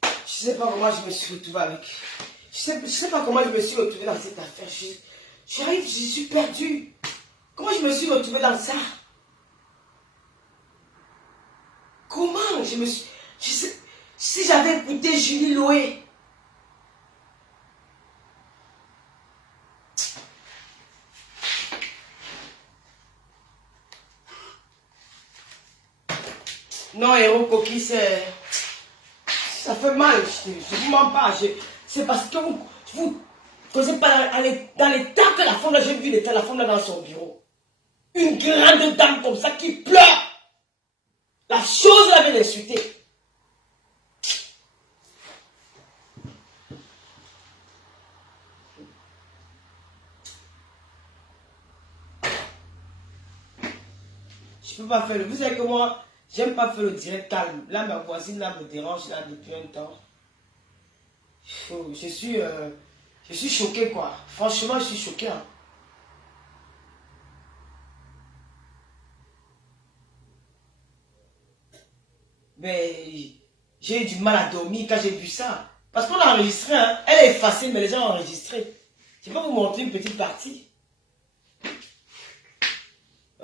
Je ne sais pas comment je me suis retrouvée avec. Je ne sais pas comment je me suis retrouvée dans cette affaire. J'arrive, je suis perdue. Comment je me suis retrouvée dans ça? Comment je me suis... Je sais, si j'avais écouté Julie Loé. Non, héros coquille, c'est... Ça fait mal, je vous mens pas. C'est parce que vous causez pas dans l'état que la femme là, j'ai vu l'état la femme là dans son bureau. Une grande dame comme ça qui pleure. La chose là vient d'insulter. Je peux pas faire le... Vous savez que moi, j'aime pas faire le direct calme. Là, ma voisine là me dérange là depuis un temps. Je suis choqué quoi. Franchement, je suis choqué. Hein. Mais j'ai eu du mal à dormir quand j'ai vu ça. Parce qu'on a enregistré, hein. Elle est effacée, mais les gens ont enregistré. Je vais vous montrer une petite partie.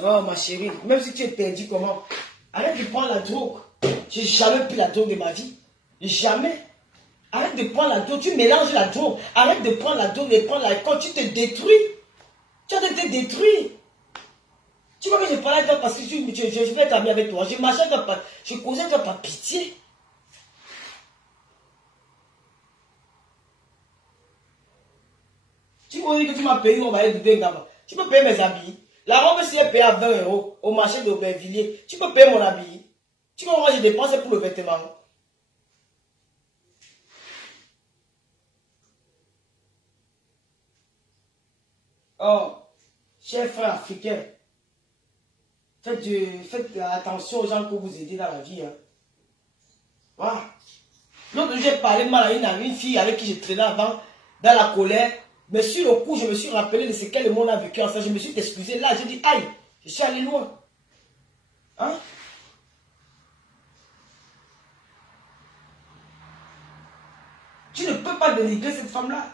Oh ma chérie, même si tu es perdu comment, arrête de prendre la drogue. J'ai jamais pris la drogue de ma vie. Jamais. Arrête de prendre la drogue, tu mélanges la drogue. Arrête de prendre la drogue et prendre l'alcool, tu te détruis. Tu vas te détruire. Tu vois que je parlais avec toi parce que je vais être ami avec toi. Je marchais avec toi, je causais avec toi par pitié. Tu me dis que tu m'as payé, on va aller de là-bas. Tu peux payer mes habits. La robe, si elle paye à 20 € au marché d'Aubervilliers, tu peux payer mon habit. Tu vois, moi, j'ai dépensé pour le vêtement. Oh, chers frères africains, faites attention aux gens que vous aidez dans la vie. Hein. Voilà. L'autre jour, j'ai parlé mal à une fille avec qui je traînais avant, dans la colère. Mais sur le coup, je me suis rappelé de ce qu'elle et moi on a vécu ensemble. Je me suis excusé là, j'ai dit, aïe, je suis allé loin. Hein? Tu ne peux pas dénigrer cette femme-là.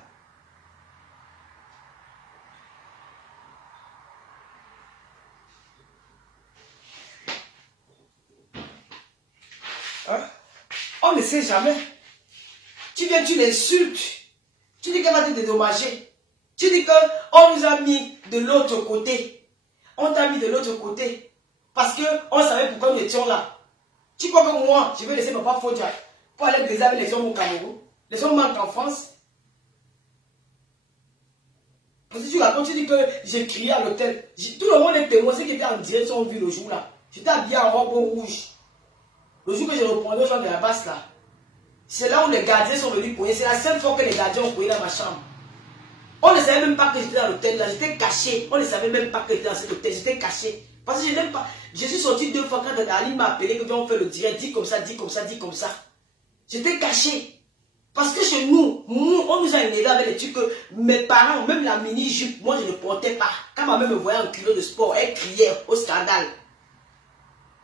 Hein? On ne sait jamais. Tu viens, tu l'insultes. Tu dis qu'elle va te dédommager. Tu dis qu'on nous a mis de l'autre côté. On t'a mis de l'autre côté. Parce qu'on savait pourquoi nous étions là. Tu crois que moi, je vais laisser ma papa faute pour aller baiser avec les hommes au Cameroun? Les hommes manquent en France. Parce que tu racontes, tu dis que j'ai crié à l'hôtel. Tout le monde est témoin, ceux qui étaient en direct ont vu le jour là. J'étais habillé en robe rouge. Le jour que j'ai répondu aux gens de la basse là. C'est là où les gardiens sont venus cogner. C'est la seule fois que les gardiens ont cogné dans ma chambre. On ne savait même pas que j'étais dans l'hôtel là. J'étais caché. On ne savait même pas que j'étais dans cet hôtel. J'étais caché. Parce que je n'aime pas. Je suis sorti 2 fois quand Ali m'a appelé que on fait le direct. Dis comme ça, dis comme ça, dis comme ça. J'étais caché. Parce que chez nous, on nous a énervé avec les trucs que mes parents, même la mini-jupe, moi je ne portais pas. Quand ma mère me voyait en culot de sport, elle criait au scandale.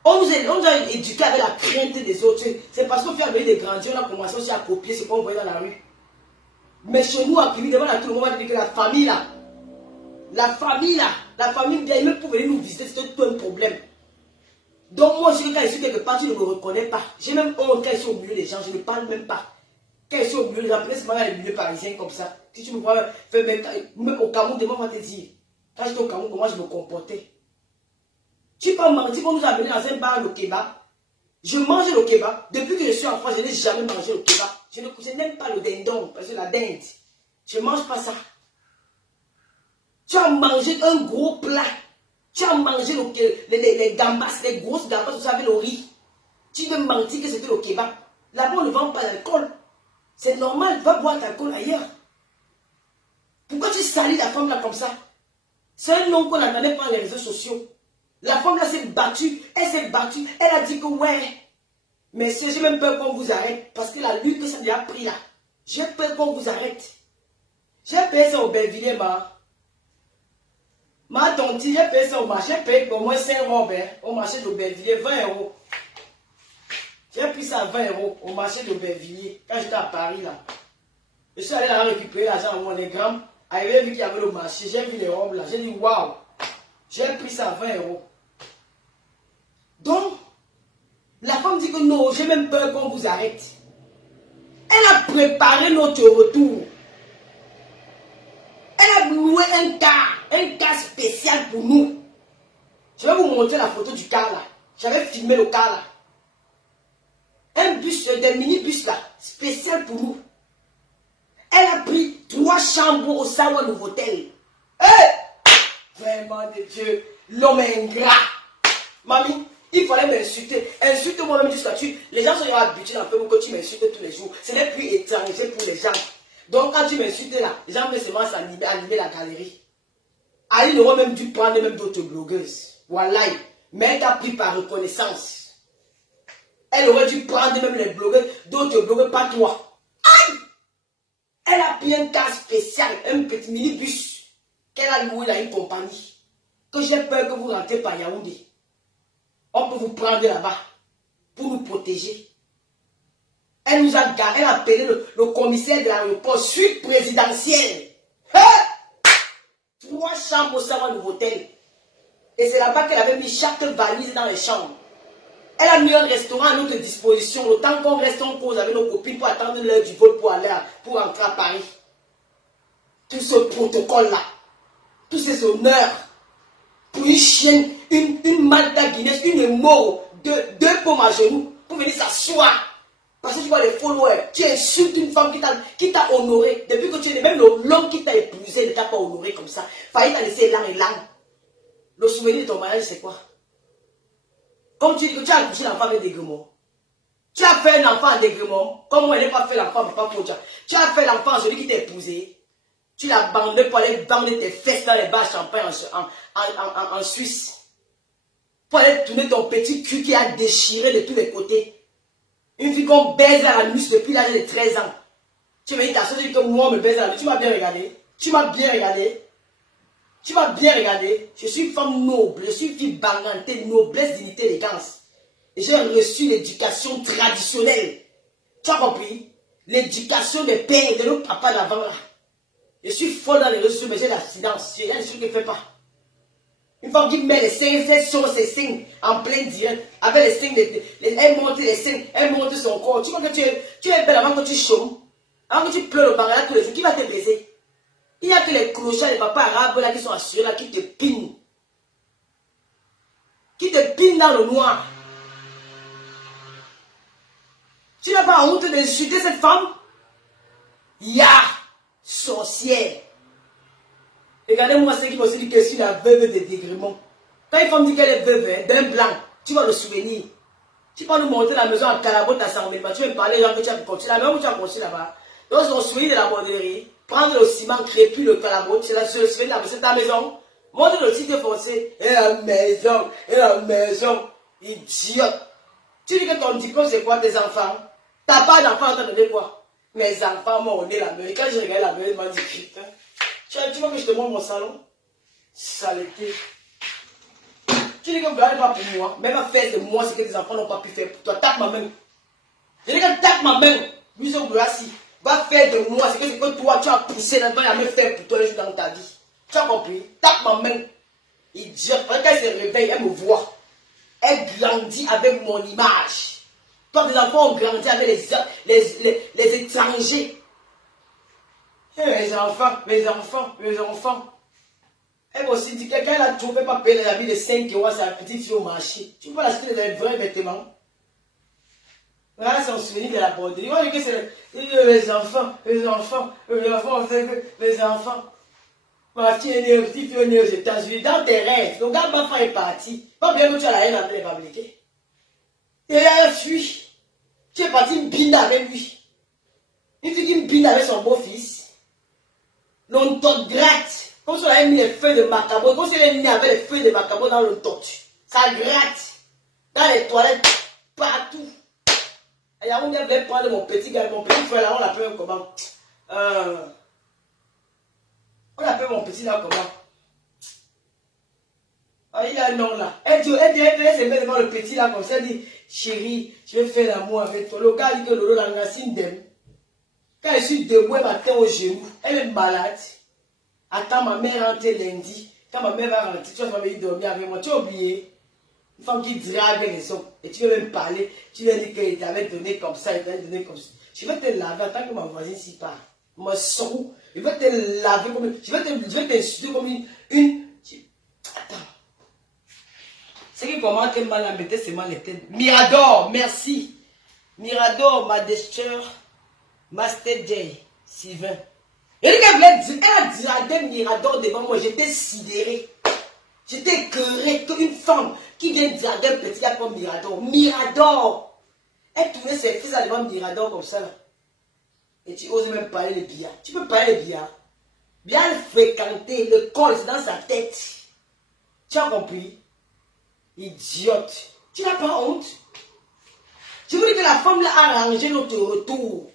On nous a éduqués avec la crainte des autres. C'est parce qu'au fur et à mesure de grandir, on a commencé aussi à copier ce qu'on voyait dans la rue. Mais chez nous, à Kimi, devant tout le monde, on a dit que la famille là, la famille bien, même pour venir nous visiter, c'était tout un problème. Donc moi, quand je suis quelque part, tu ne me reconnais pas. J'ai même honte quand je suis au milieu des gens, je ne parle même pas. Quand je suis au milieu des gens, c'est pas dans les milieux parisiens comme ça. Si tu me vois faire même au Cameroun, demain, on va te dire. Quand j'étais au Cameroun, comment je me comportais. Tu peux mentir qu'on nous a amené dans un bar le kebab. Je mange le kebab. Depuis que je suis en France, je n'ai jamais mangé le kebab. Je n'aime pas le dindon, parce que la dinde. Je ne mange pas ça. Tu as mangé un gros plat. Tu as mangé les gambas, les grosses gambas, vous savez, le riz. Tu veux mentir que c'était le kebab. Là-bas, on ne vend pas d'alcool. C'est normal, va boire ta alcool ailleurs. Pourquoi tu salis la femme là comme ça? C'est un nom qu'on n'entendait pas dans les réseaux sociaux. La femme là s'est battue, elle s'est battue, elle a dit que ouais. Mais si j'ai même peur qu'on vous arrête, parce que la lutte que ça lui a pris là, j'ai peur qu'on vous arrête. J'ai payé ça au Bervilliers, ma tante, j'ai payé ça au marché, j'ai payé au moins 5 robes au marché de Bervilliers, 20 €. J'ai pris ça à 20 € au marché de Bervilliers, quand j'étais à Paris là. Je suis allé là récupérer l'argent à mon égram. Arrivé, vu qu'il y avait le marché, j'ai vu les robes là, j'ai dit waouh. J'ai pris ça à 20 €. Donc, la femme dit que non, j'ai même peur qu'on vous arrête. Elle a préparé notre retour. Elle a loué un car spécial pour nous. Je vais vous montrer la photo du car là. J'avais filmé le car là. Un bus, des minibus là, spécial pour nous. Elle a pris 3 chambres au Sawa Nouveau-Hôtel. Vraiment de Dieu, l'homme est ingrat. Mamie, il fallait m'insulter. Insulte-moi même jusqu'à tu. Les gens sont habitués un peu pour que tu m'insultes tous les jours. Ce n'est plus étranger pour les gens. Donc quand tu m'insultes là, les gens vont seulement s'animer la galerie. Ali aurait même dû prendre même d'autres blogueuses. Voilà. Mais elle t'a pris par reconnaissance. Elle aurait dû prendre même les blogueurs, d'autres blogueurs, pas toi. Aïe! Elle a pris un cas spécial, un petit minibus qu'elle a loué dans une compagnie. Que j'ai peur que vous rentrez par Yaoundé. On peut vous prendre là-bas pour nous protéger. Elle nous a garé, elle a appelé le commissaire de l'aéroport, suite présidentielle. 3 chambres au Sawa Nouveau-Hôtel. Et c'est là-bas qu'elle avait mis chaque valise dans les chambres. Elle a mis un restaurant à notre disposition. Le temps qu'on reste en pause avec nos copines pour attendre l'heure du vol pour aller pour rentrer à Paris. Tout ce protocole-là, tous ces honneurs, pour une chienne, une Malta guinéenne, une mort, deux pommes à genoux, pour venir s'asseoir. Parce que tu vois les followers, tu insultes une femme qui t'a honoré. Depuis que tu es né, même l'homme qui t'a épousé ne t'a pas honoré comme ça. Failli t'a laissé l'âme et l'âme. Le souvenir de ton mariage, c'est quoi? Comme tu dis que tu as accouché l'enfant avec des gréments. Tu as fait un enfant en dégrément. Comme moi, elle n'a pas fait l'enfant, papa Poja. Tu as fait l'enfant, celui qui t'a épousé. Tu l'as bandé pour aller vendre tes fesses dans les bars champagne en Suisse. Pour aller tourner ton petit cul qui a déchiré de tous les côtés. Une fille qu'on baise à la nuit depuis l'âge de 13 ans. Tu me dis, t'as dit que moi, me baise à la nuit. Tu m'as bien regardé. Tu m'as bien regardé. Tu m'as bien regardé. Je suis une femme noble. Je suis une fille bangantée, noblesse, dignité, élégance. Et j'ai reçu l'éducation traditionnelle. Tu as compris? L'éducation des pères, de nos papas d'avant là. Je suis folle dans les réseaux, mais j'ai la silence. Il y a des choses que je ne fais pas. Une femme qui met les seins, fait sur ses seins en plein direct, avec les seins, elle monte les seins, elle monte son corps. Tu vois que tu es belle avant que tu chômes, avant que tu pleures le barrage tous les jours. Qui va te baiser? Il n'y a que les clochards, les papas arabes là qui sont assurés là, qui te pinent. Qui te pinent dans le noir. Tu n'as pas honte d'insulter cette femme? Ya, sorcière. Regardez-moi ce qui me dit que je suis la veuve de dégrément. Quand une femme dit qu'elle est veuve d'un blanc, tu vas le souvenir. Tu vas nous monter la maison à Calabote à Saint-Omer, tu vas me parler genre que tu as continué la même où tu as continué là-bas. Donc, on se souvient de la borderie, prendre le ciment, crépus, le Calabote, c'est le souvenir de la maison, c'est ta maison. Montre le site français, et la maison, idiote. Tu dis que ton diplôme c'est quoi tes enfants? T'as pas d'enfants, t'as donné quoi? Mes enfants m'ont né la maison. Quand je regarde la maison, ils m'ont dit putain. Tu vois que je te montre mon salon? Saleté. Tu dis que vous ne regardez pas pour moi. Même à faire de moi ce que tes enfants n'ont pas pu faire pour toi. Tape ma main. Je dis que tape ma main. Lui, son assis. Va faire de moi ce que toi tu as poussé dans la main faire pour toi le jour dans ta vie. Tu as compris? Tape ma main. Idiote. Quand elle se réveille, elle me voit. Elle grandit avec mon image. Toi, tes enfants ont grandi avec les étrangers. Mes enfants. Elle m'a aussi dit, quelqu'un l'a trouvé pas payer la vie de 5 euros à sa petite fille au marché. Tu peux acheter des vrais vêtements. Voilà son souvenir de la borderie. Moi, je dis que c'est les enfants. Ma fille est née, petite fille est née aux États-Unis, dans tes rêves. Donc, quand ma femme est partie, pas bien que tu as la haine entre les fabriqués. Et elle a fui. Tu es parti me binder avec lui. Une fille qui me binde avec son beau-fils. L'on te gratte. Comme si on avait mis les feuilles de macabre. Comme si elle est née avec les feuilles de macabre dans le tortue. Ça gratte. Dans les toilettes. Partout. Et là, on devait prendre mon petit gars. Mon petit frère là, on l'appelle comment? On l'appelle mon petit là comment? Ah, il a un nom là. Elle s'est mis devant le petit là comme ça. Elle dit, chérie, je vais faire l'amour avec toi. Le gars dit que Lolo la racine d'aime. Quand je suis debout, elle m'atteint au genou. Elle est malade. Attends, ma mère rentre lundi. Quand ma mère va rentrer, tu vas venir dormir avec moi. Tu as oublié? Une femme qui drague les hommes. Et tu veux même parler. Tu veux dire qu'il t'avait donné comme ça, il t'avait donné comme ça. Je vais te laver en tant que ma voisine s'y part. Moi, sou. Je vais te laver comme une. Je vais t'insulter comme une. Attends. Ce qui commence mal à mettre, c'est mal les têtes. Mirador, merci. Mirador, Master J, Sylvain. Et elle a dragué Mirador devant moi, j'étais sidéré. J'étais écœuré qu'une femme qui vient draguer un petit gars comme Mirador. Mirador! Elle tournait ses fils à devant Mirador comme ça là. Et tu oses même parler de billard. Tu peux parler de billard. Bien fréquenter, le col c'est dans sa tête. Tu as compris? Idiote. Tu n'as pas honte? Je veux dire que la femme l'a arrangé notre retour.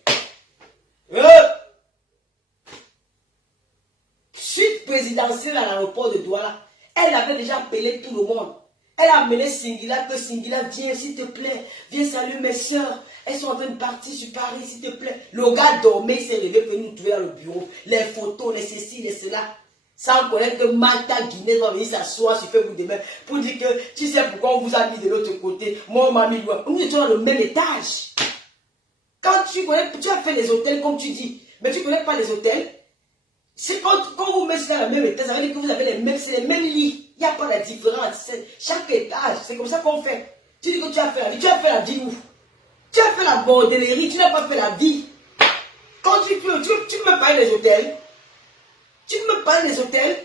Suite présidentielle à l'aéroport de Douala, elle avait déjà appelé tout le monde. Elle a amené Singila, que Singila, viens s'il te plaît, viens saluer mes soeurs. Elles sont en train de partir sur Paris, s'il te plaît. Le gars dormait, il s'est levé pour nous trouver dans le bureau. Les photos, les ceci, les cela. Sans connaître que Mata Guinée va venir s'asseoir sur Facebook demain pour dire que tu sais pourquoi on vous a mis de l'autre côté. Moi, on m'a mis loin. Nous étions dans le même étage. Quand tu connais, tu as fait les hôtels comme tu dis, mais tu ne connais pas les hôtels. C'est quand vous mettez dans le même étage, ça veut dire que vous avez les mêmes lits. Il n'y a pas de différence. Chaque étage, c'est comme ça qu'on fait. Tu dis que tu as fait la vie. Tu as fait la vie où? Tu as fait la bordellerie, tu n'as pas fait la vie. Quand tu me parles des hôtels. Tu me parles des hôtels.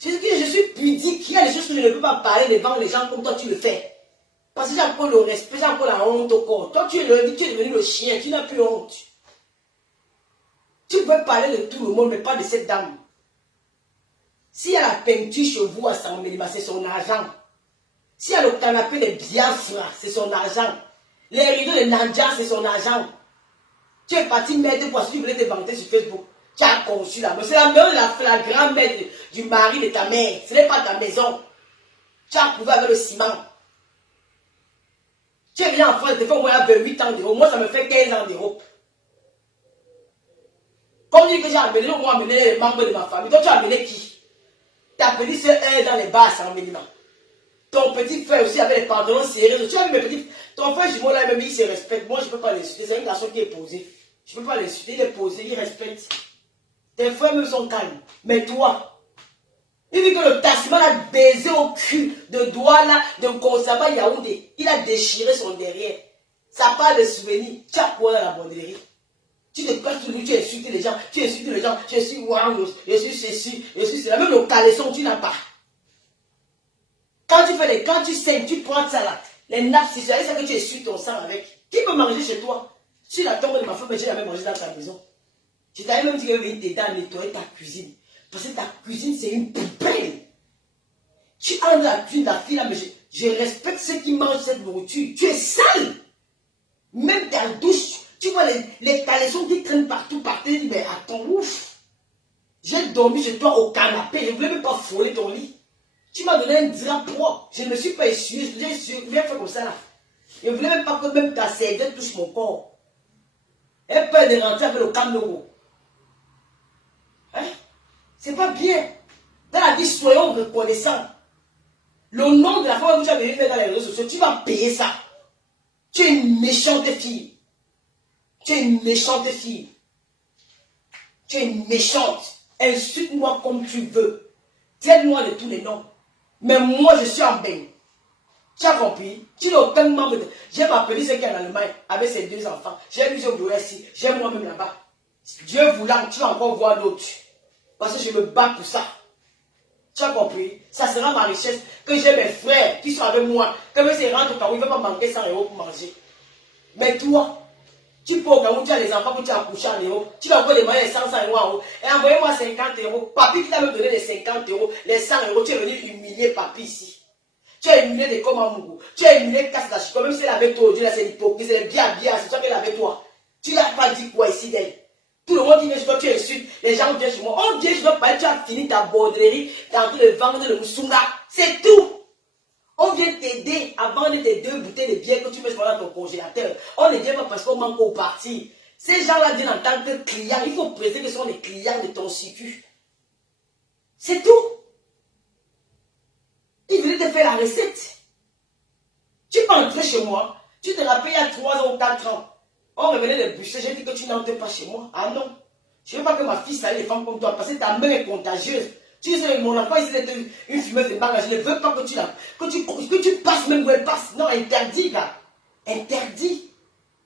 Je suis pudique. Il y a des choses que je ne peux pas parler devant les gens comme toi tu le fais. Parce que j'ai encore le respect, j'ai encore la honte au corps. Toi tu es devenu le chien, tu n'as plus honte. Tu peux parler de tout le monde, mais pas de cette dame. S'il y a la peinture chez vous à San Mélima, c'est son argent. S'il y a le canapé de Biafra, c'est son argent. Les rideaux de Nandia, c'est son argent. Tu es parti mettre pour tu voulais te vanter sur Facebook. Tu as conçu la maison. C'est la maison de la grand-mère du mari de ta mère. Ce n'est pas ta maison. Tu as prouvé avec le ciment. Tu es venu en France, tu te fais au moins 28 ans d'euros. Moi, ça me fait 15 ans d'euros. Comme dit que j'ai amené, on m'a amené les membres de ma famille. Donc tu as amené qui? Ta petite soeur est dans les bars sans minimum. Ton petit frère aussi avait les pantalons serrés. Tu as vu mes petits. Ton frère jumeau là, même il se respecte. Moi, je ne peux pas l'insulter. C'est un garçon qui est posé. Je ne peux pas l'insulter. Il est posé, il respecte. Tes frères même sont calmes. Mais toi, il dit que le taximan a baisé au cul de Douala, de Konsaba Yaoundé. Il a déchiré son derrière. Ça parle de souvenirs. Tu as quoi dans la bordellerie? Tu te passes tout le temps, tu insultes les gens, je suis waouh, je suis ceci, je suis cela. Même le caleçon, tu n'as pas. Quand tu saignes, tu prends ça là. Les nappes, c'est ça que tu essuies ton sang avec. Qui peut manger chez toi? Si la tombe de ma femme, j'ai jamais mangé dans ta maison. Je t'avais même dit que je vais t'aider à nettoyer ta cuisine. Parce que ta cuisine, c'est une poubelle. Tu entres dans la cuisine, la fille là, mais je respecte ceux qui mangent cette nourriture. Tu es sale. Même ta douche. Tu vois les caleçons qui traînent partout, partout. Tu dis, mais attends, ouf. J'ai dormi chez toi au canapé. Je ne voulais même pas frôler ton lit. Tu m'as donné un drap propre. Je ne me suis pas essuyé. Je viens faire comme ça là. Je ne voulais même pas que même ta serviette touche mon corps. Elle peur de rentrer avec le camino. Hein? C'est pas bien. Dans la vie, soyons reconnaissants. Le nom de la femme que tu as venu mettre dans les réseaux sociaux, tu vas payer ça. Tu es une méchante fille. Tu es une méchante fille. Tu es une méchante. Insulte-moi comme tu veux. Traite-moi de tous les noms. Mais moi, je suis en bain. Tu as compris? Tu n'as aucun membre de... J'ai ma petite qui est en Allemagne avec ses 2 enfants. J'ai mis au bureau ici. J'ai moi-même là-bas. Dieu voulant, tu vas encore voir d'autres. Parce que je me bats pour ça. Tu as compris? Ça sera ma richesse. Que j'ai mes frères qui sont avec moi. Que même s'ils rentrent au Cameroun, il ne va pas manquer 100 € pour manger. Mais toi... Tu peux au Cameroun, tu as les enfants que tu as accouchés en euros. Tu dois encore demander les 100 € en euros. Et envoyez-moi 50 €. Papi qui t'a même donné les 50 €, les 100 €. Tu es venu humilier papi ici. Tu as humilié des Komamougou. Tu as humilié Kassachiko. Même si elle avait toi aujourd'hui, c'est l'hypocrisie. C'est le bien, c'est toi qu'elle avait toi. Tu n'as pas dit quoi ici d'elle. Tout le monde qui vient sur toi, tu insultes. Les gens viennent sur moi. On vient sur toi, tu as fini ta bordellerie. Tu es en train de vendre le moussunga. C'est tout. On vient t'aider à vendre tes 2 bouteilles de bière que tu mets dans ton congélateur. On ne vient pas parce qu'on manque au parti. Ces gens-là viennent en tant que clients. Il faut préciser que ce sont les clients de ton circuit. C'est tout. Ils venaient te faire la recette. Tu peux entrer chez moi. Tu te rappelles il y a 3 ans ou 4 ans. On revenait des bûchers. J'ai dit que tu n'entres pas chez moi. Ah non. Je ne veux pas que ma fille salie les femmes comme toi parce que ta mère est contagieuse. Tu sais, mon enfant ici est une fumeuse de bague. Je ne veux pas que tu passes même où elle passe. Non, interdit, gars. Interdit.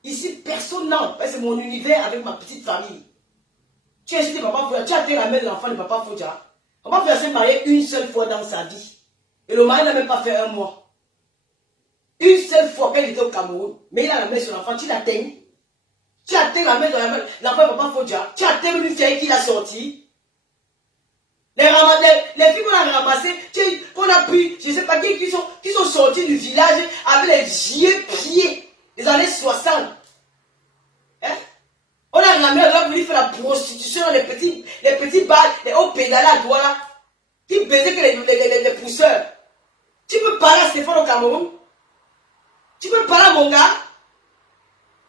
Ici, personne n'entre. C'est mon univers avec ma petite famille. Tu as insulté Papa Fodja. Tu as été la mère de l'enfant de Papa Fodja. Papa Fodja s'est marié une seule fois dans sa vie. Et le mari n'a même pas fait un mois. Une seule fois quand il était au Cameroun. Mais il a la mère sur l'enfant. Tu l'atteins. Tu atteins la mère de l'enfant de Papa Fodja. Tu atteins une fille qui l'a sorti. Les filles qu'on a ramassées, qu'on a pris, je ne sais pas qui sont sortis du village avec les vieux pieds des années 60. Hein? On a ramené là pour lui faire la prostitution dans les petits bars, les hauts pédales à Douala, qui baisaient que les pousseurs. Tu peux parler à Stéphane au Cameroun? Tu peux parler à mon gars?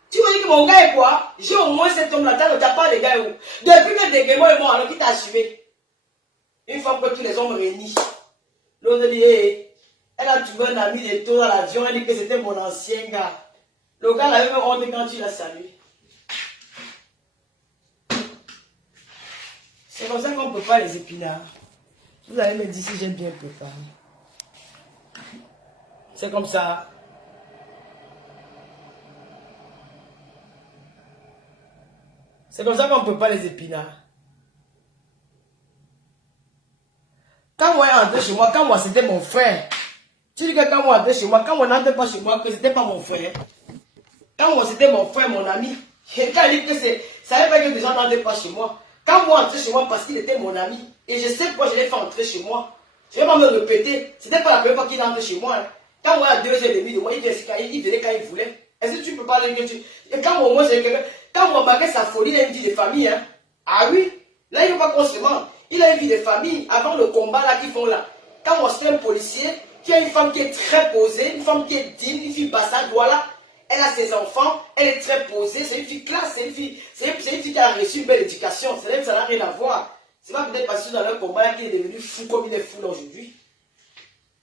Tu veux dire que mon gars est quoi? J'ai au moins cet homme-là, t'as pas de gars où. Depuis que Deguemo est mort, alors qui t'a assumé? Une fois que tous les hommes réunis, l'autre dit, hey, elle a trouvé un ami de toi dans l'avion, elle dit que c'était mon ancien gars. Le gars avait même honte quand tu l'as salué. C'est comme ça qu'on ne peut pas les épinards. Vous allez me dire si j'aime bien préparer. C'est comme ça. C'est comme ça qu'on ne peut pas les épinards. Quand moi je rentre chez moi, quand moi c'était mon frère. Tu dis que quand moi rentre chez moi, quand moi n'entre pas chez moi, que c'était pas mon frère. Quand moi c'était mon frère, mon ami. Et quand il dit que ça ne veut pas que les gens n'entrent pas chez moi. Quand moi rentre chez moi parce qu'il était mon ami. Et je sais pourquoi je l'ai fait entrer chez moi. Je ne vais pas me répéter. C'était pas la première fois qu'il entre chez moi. Hein. Quand moi à 2h30 de moi, il venait quand il voulait. Est-ce que tu peux parler que tu. Et quand moi c'est quelqu'un. Quand moi marquait sa folie, il a une vie de famille. Hein. Ah oui. Là, il ne veut pas qu'on se mente. Il a une vie de famille avant le combat là qu'ils font là. Quand moi c'est un policier, qui a une femme qui est très posée, une femme qui est digne, une fille bassade, voilà. Elle a ses enfants, elle est très posée, c'est une fille classe, c'est une fille qui a reçu une belle éducation. C'est vrai que ça n'a rien à voir. C'est pas peut-être parce que dans leur combat là qu'il est devenu fou comme il est fou là aujourd'hui.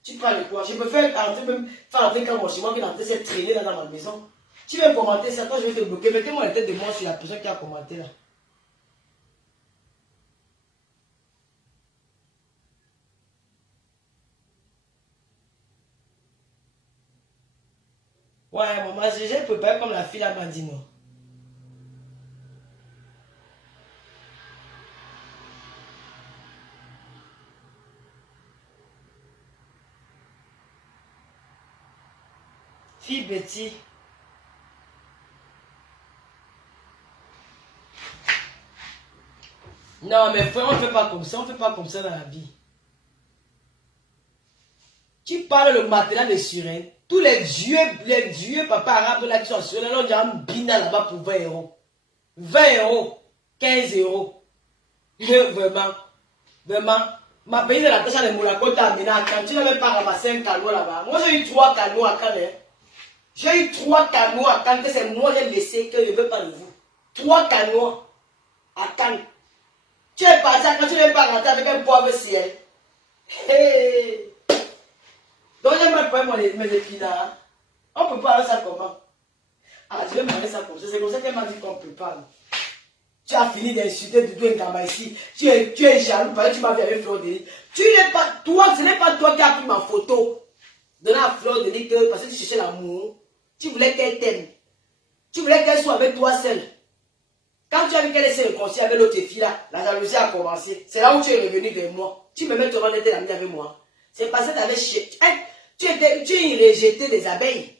Tu parles de quoi? Je peux faire entrer même, faire entrer quand moi chez moi, qu'il est en train de se traîner là dans ma maison. Tu veux commenter ça, quand je vais te bloquer, mettez-moi la tête de moi sur la personne qui a commenté là. Ouais, maman, j'ai préparé comme la fille à Bandino. Fille Betty. Non, mais frère, on ne fait pas comme ça, on ne fait pas comme ça dans la vie. Tu parles le matelas de Surin. Tous les dieux papa arabes là qui sont sur là, on dirait un bina là-bas pour 20 euros. 20 euros, 15 euros. Vraiment. Ma pays de la tâche de Monaco t'a amené à Cannes. Tu n'as même pas ramassé un canot là-bas. Moi j'ai eu 3 canots à Cannes. Hein. J'ai eu 3 canots à Cannes que c'est moi j'ai laissé que je ne veux pas de vous. 3 canots à Cannes. Tu es parti à Cannes, tu n'es pas rentré avec un pauvre ciel. Hey. Donc j'ai mal pris mes épinards. On peut parler ça comment? Ah, je vais parler ça comme ça. C'est comme ça qu'elle m'a dit qu'on peut parler. Tu as fini d'insulter Doudou Ngama ici. Tu es jaloux parce que tu m'as vu avec Fleur de Lys. Tu n'es pas, toi, ce n'est pas toi qui as pris ma photo. Donnant à Fleur de Lys parce que tu cherchais l'amour. Tu voulais qu'elle t'aime. Tu voulais qu'elle soit avec toi seule. Quand tu as vu qu'elle s'est réconciliée avec l'autre fille là, la jalousie a commencé. C'est là où tu es revenu vers moi. Tu me mets toi d'être ami avec moi. C'est parce que tu avais cherché. Hein? Tu es une rejetée des abeilles.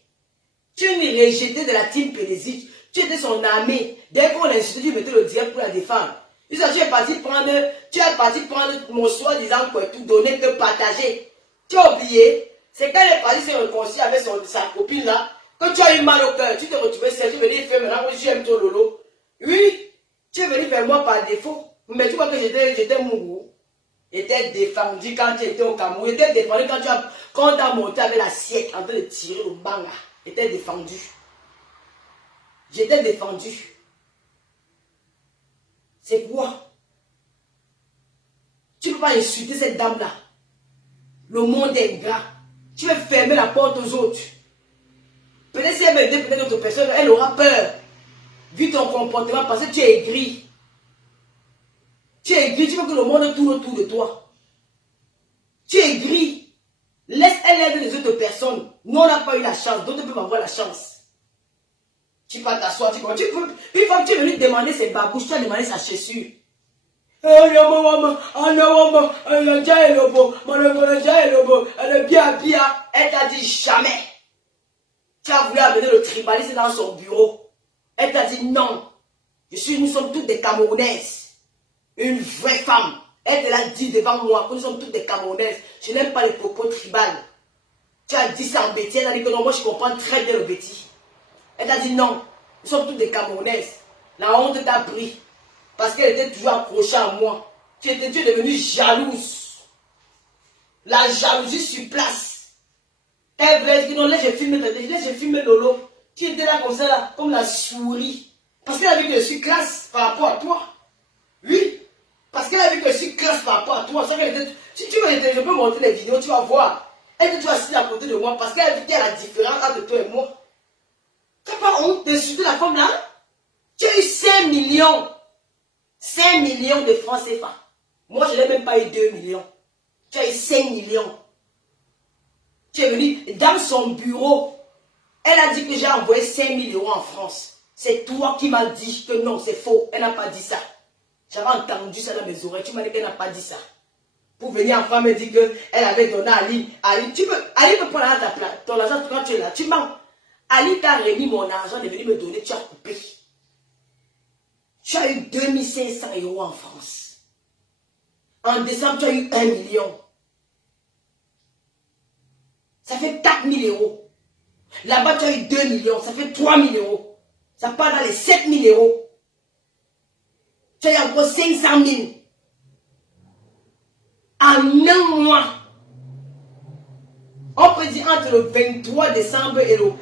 Tu es une rejetée de la team Pélésique. Tu étais son ami. Dès qu'on l'a insulté, tu mettais le direct pour la défendre. Tu es parti prendre mon soi-disant quoi, tout donner, te partager. Tu as oublié. C'est quand elle est partie se réconcilier avec sa copine là, que tu as eu mal au cœur. Tu t'es retrouvé seul, tu es venu faire maintenant, je aime ton lolo. Oui, tu es venu vers moi par défaut. Mais tu vois que j'étais mourou. Était défendu quand tu étais au Cameroun. Était défendu quand tu as monté avec l'assiette en train de tirer le banga. Était défendu. J'étais défendu. C'est quoi? Tu ne peux pas insulter cette dame-là. Le monde est gras. Tu veux fermer la porte aux autres. Peut-être si elle veut aider peut-être d'autres personnes, elle aura peur. Vu ton comportement parce que tu es aigri. Tu es aigri, tu veux que le monde tourne autour de toi. Tu es aigri. Laisse elle aider les autres personnes. Nous, on n'a pas eu la chance. D'autres peuvent avoir la chance. Tu vas t'asseoir, une fois que tu es venu demander ses babouches, tu as demandé sa chaussure. Elle t'a dit jamais. Tu as voulu amener le tribalisme dans son bureau. Elle t'a dit non. Nous sommes toutes des Camerounaises. Une vraie femme. Elle te l'a dit devant moi que nous sommes toutes des Camerounaises. Je n'aime pas les propos tribales. Tu as dit ça en bêtise. Elle a dit que non, moi je comprends très bien le bêtise. Elle t'a dit non. Nous sommes toutes des Camerounaises. La honte t'a pris. Parce qu'elle était toujours accrochée à moi. Tu es devenue jalouse. La jalousie sur place. Elle voulait dire non, laisse je filme Lolo. Tu étais là comme ça, là, comme la souris. Parce qu'elle a vu que je suis classe par rapport à toi. Oui. Parce qu'elle a vu que je suis classe par rapport à toi. Si tu veux, je peux montrer les vidéos, tu vas voir. Elle était toujours assise à côté de moi parce qu'elle a vu qu'il y a la différence entre toi et moi. Tu n'as pas honte d'insulter la femme là? Tu as eu 5 millions. 5 millions de francs CFA. Moi, je n'ai même pas eu 2 millions. Tu as eu 5 millions. Tu es venu dans son bureau. Elle a dit que j'ai envoyé 5 000 € en France. C'est toi qui m'as dit que non, c'est faux. Elle n'a pas dit ça. J'avais entendu ça dans mes oreilles. Tu m'as dit qu'elle n'a pas dit ça. Pour venir enfin me dire qu'elle avait donné à Ali. Ali peut prendre ton argent quand tu es là. Tu mens. Ali t'a remis mon argent, il est venu me donner, tu as coupé. Tu as eu 2500 € en France. En décembre, tu as eu 1 million. Ça fait 4 000 €. Là-bas, tu as eu 2 millions. Ça fait 3 000 €. Ça part dans les 7 000 €. Tu as eu encore 500 000. En un mois. On peut dire entre le 23 décembre et le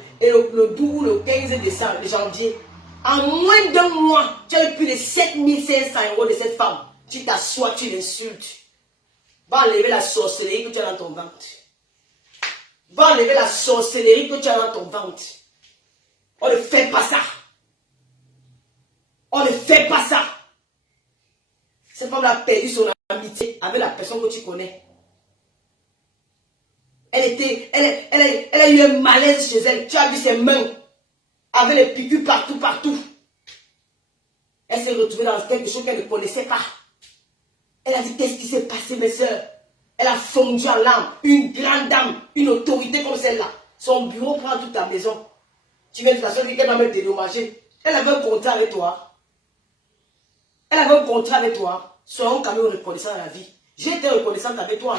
12 ou le 15 décembre, janvier. En moins d'un mois, tu as eu plus de 7 500 € de cette femme. Tu t'assois, tu l'insultes. Va enlever la sorcellerie que tu as dans ton ventre. Va enlever la sorcellerie que tu as dans ton ventre. On ne fait pas ça. On ne fait pas ça. Cette femme a perdu son amitié avec la personne que tu connais. Elle a eu un malaise chez elle. Tu as vu ses mains avec les piqûres partout. Elle s'est retrouvée dans quelque chose qu'elle ne connaissait pas. Elle a dit qu'est-ce qui s'est passé mes soeurs. Elle a fondu en larmes. Une grande dame, une autorité comme celle-là. Son bureau prend toute ta maison. Tu viens de la soeur qu'elle va me dédommager. Elle avait un contrat avec toi. Elle avait un contrat avec toi. Soyons quand même reconnaissants dans la vie. J'ai été reconnaissante avec toi.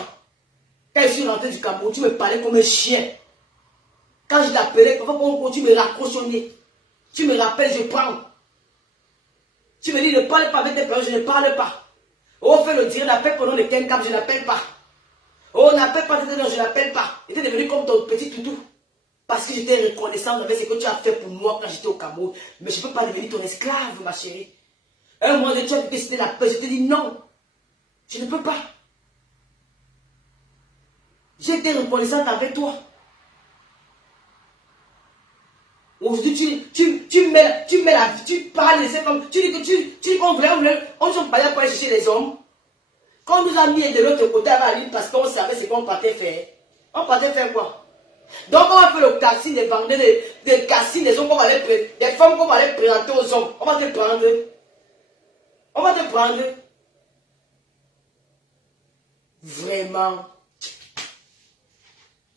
Quand je suis rentré du Cameroun, tu me parlais comme un chien. Quand je t'appelais, tu me raccroches au nez. Tu me rappelles, je prends. Tu me dis ne parle pas avec tes parents, je ne parle pas. On fait le dire, n'appelle pas le nom de Kenkap, je n'appelle pas. On n'appelle pas tes noms, je n'appelle pas. J'étais devenu comme ton petit toutou. Parce que j'étais reconnaissant avec ce que tu as fait pour moi quand j'étais au Cameroun. Mais je ne peux pas devenir ton esclave, ma chérie. Un moment donné, tu as dit que c'était la paix. Je te dis non. Je ne peux pas. J'ai été reconnaissante avec toi. Aujourd'hui, tu parles de cette femme. Tu dis que tu dis qu'on voulait, on s'en parlait pour aller chercher les hommes. Quand on nous a mis de l'autre côté à la ligne parce qu'on savait ce qu'on partait faire. On partait faire quoi? Donc on va faire le casting, les vendeurs, des castings, des hommes qu'on va aller, des femmes qu'on va aller présenter aux hommes. On va te prendre. On va te prendre. Vraiment.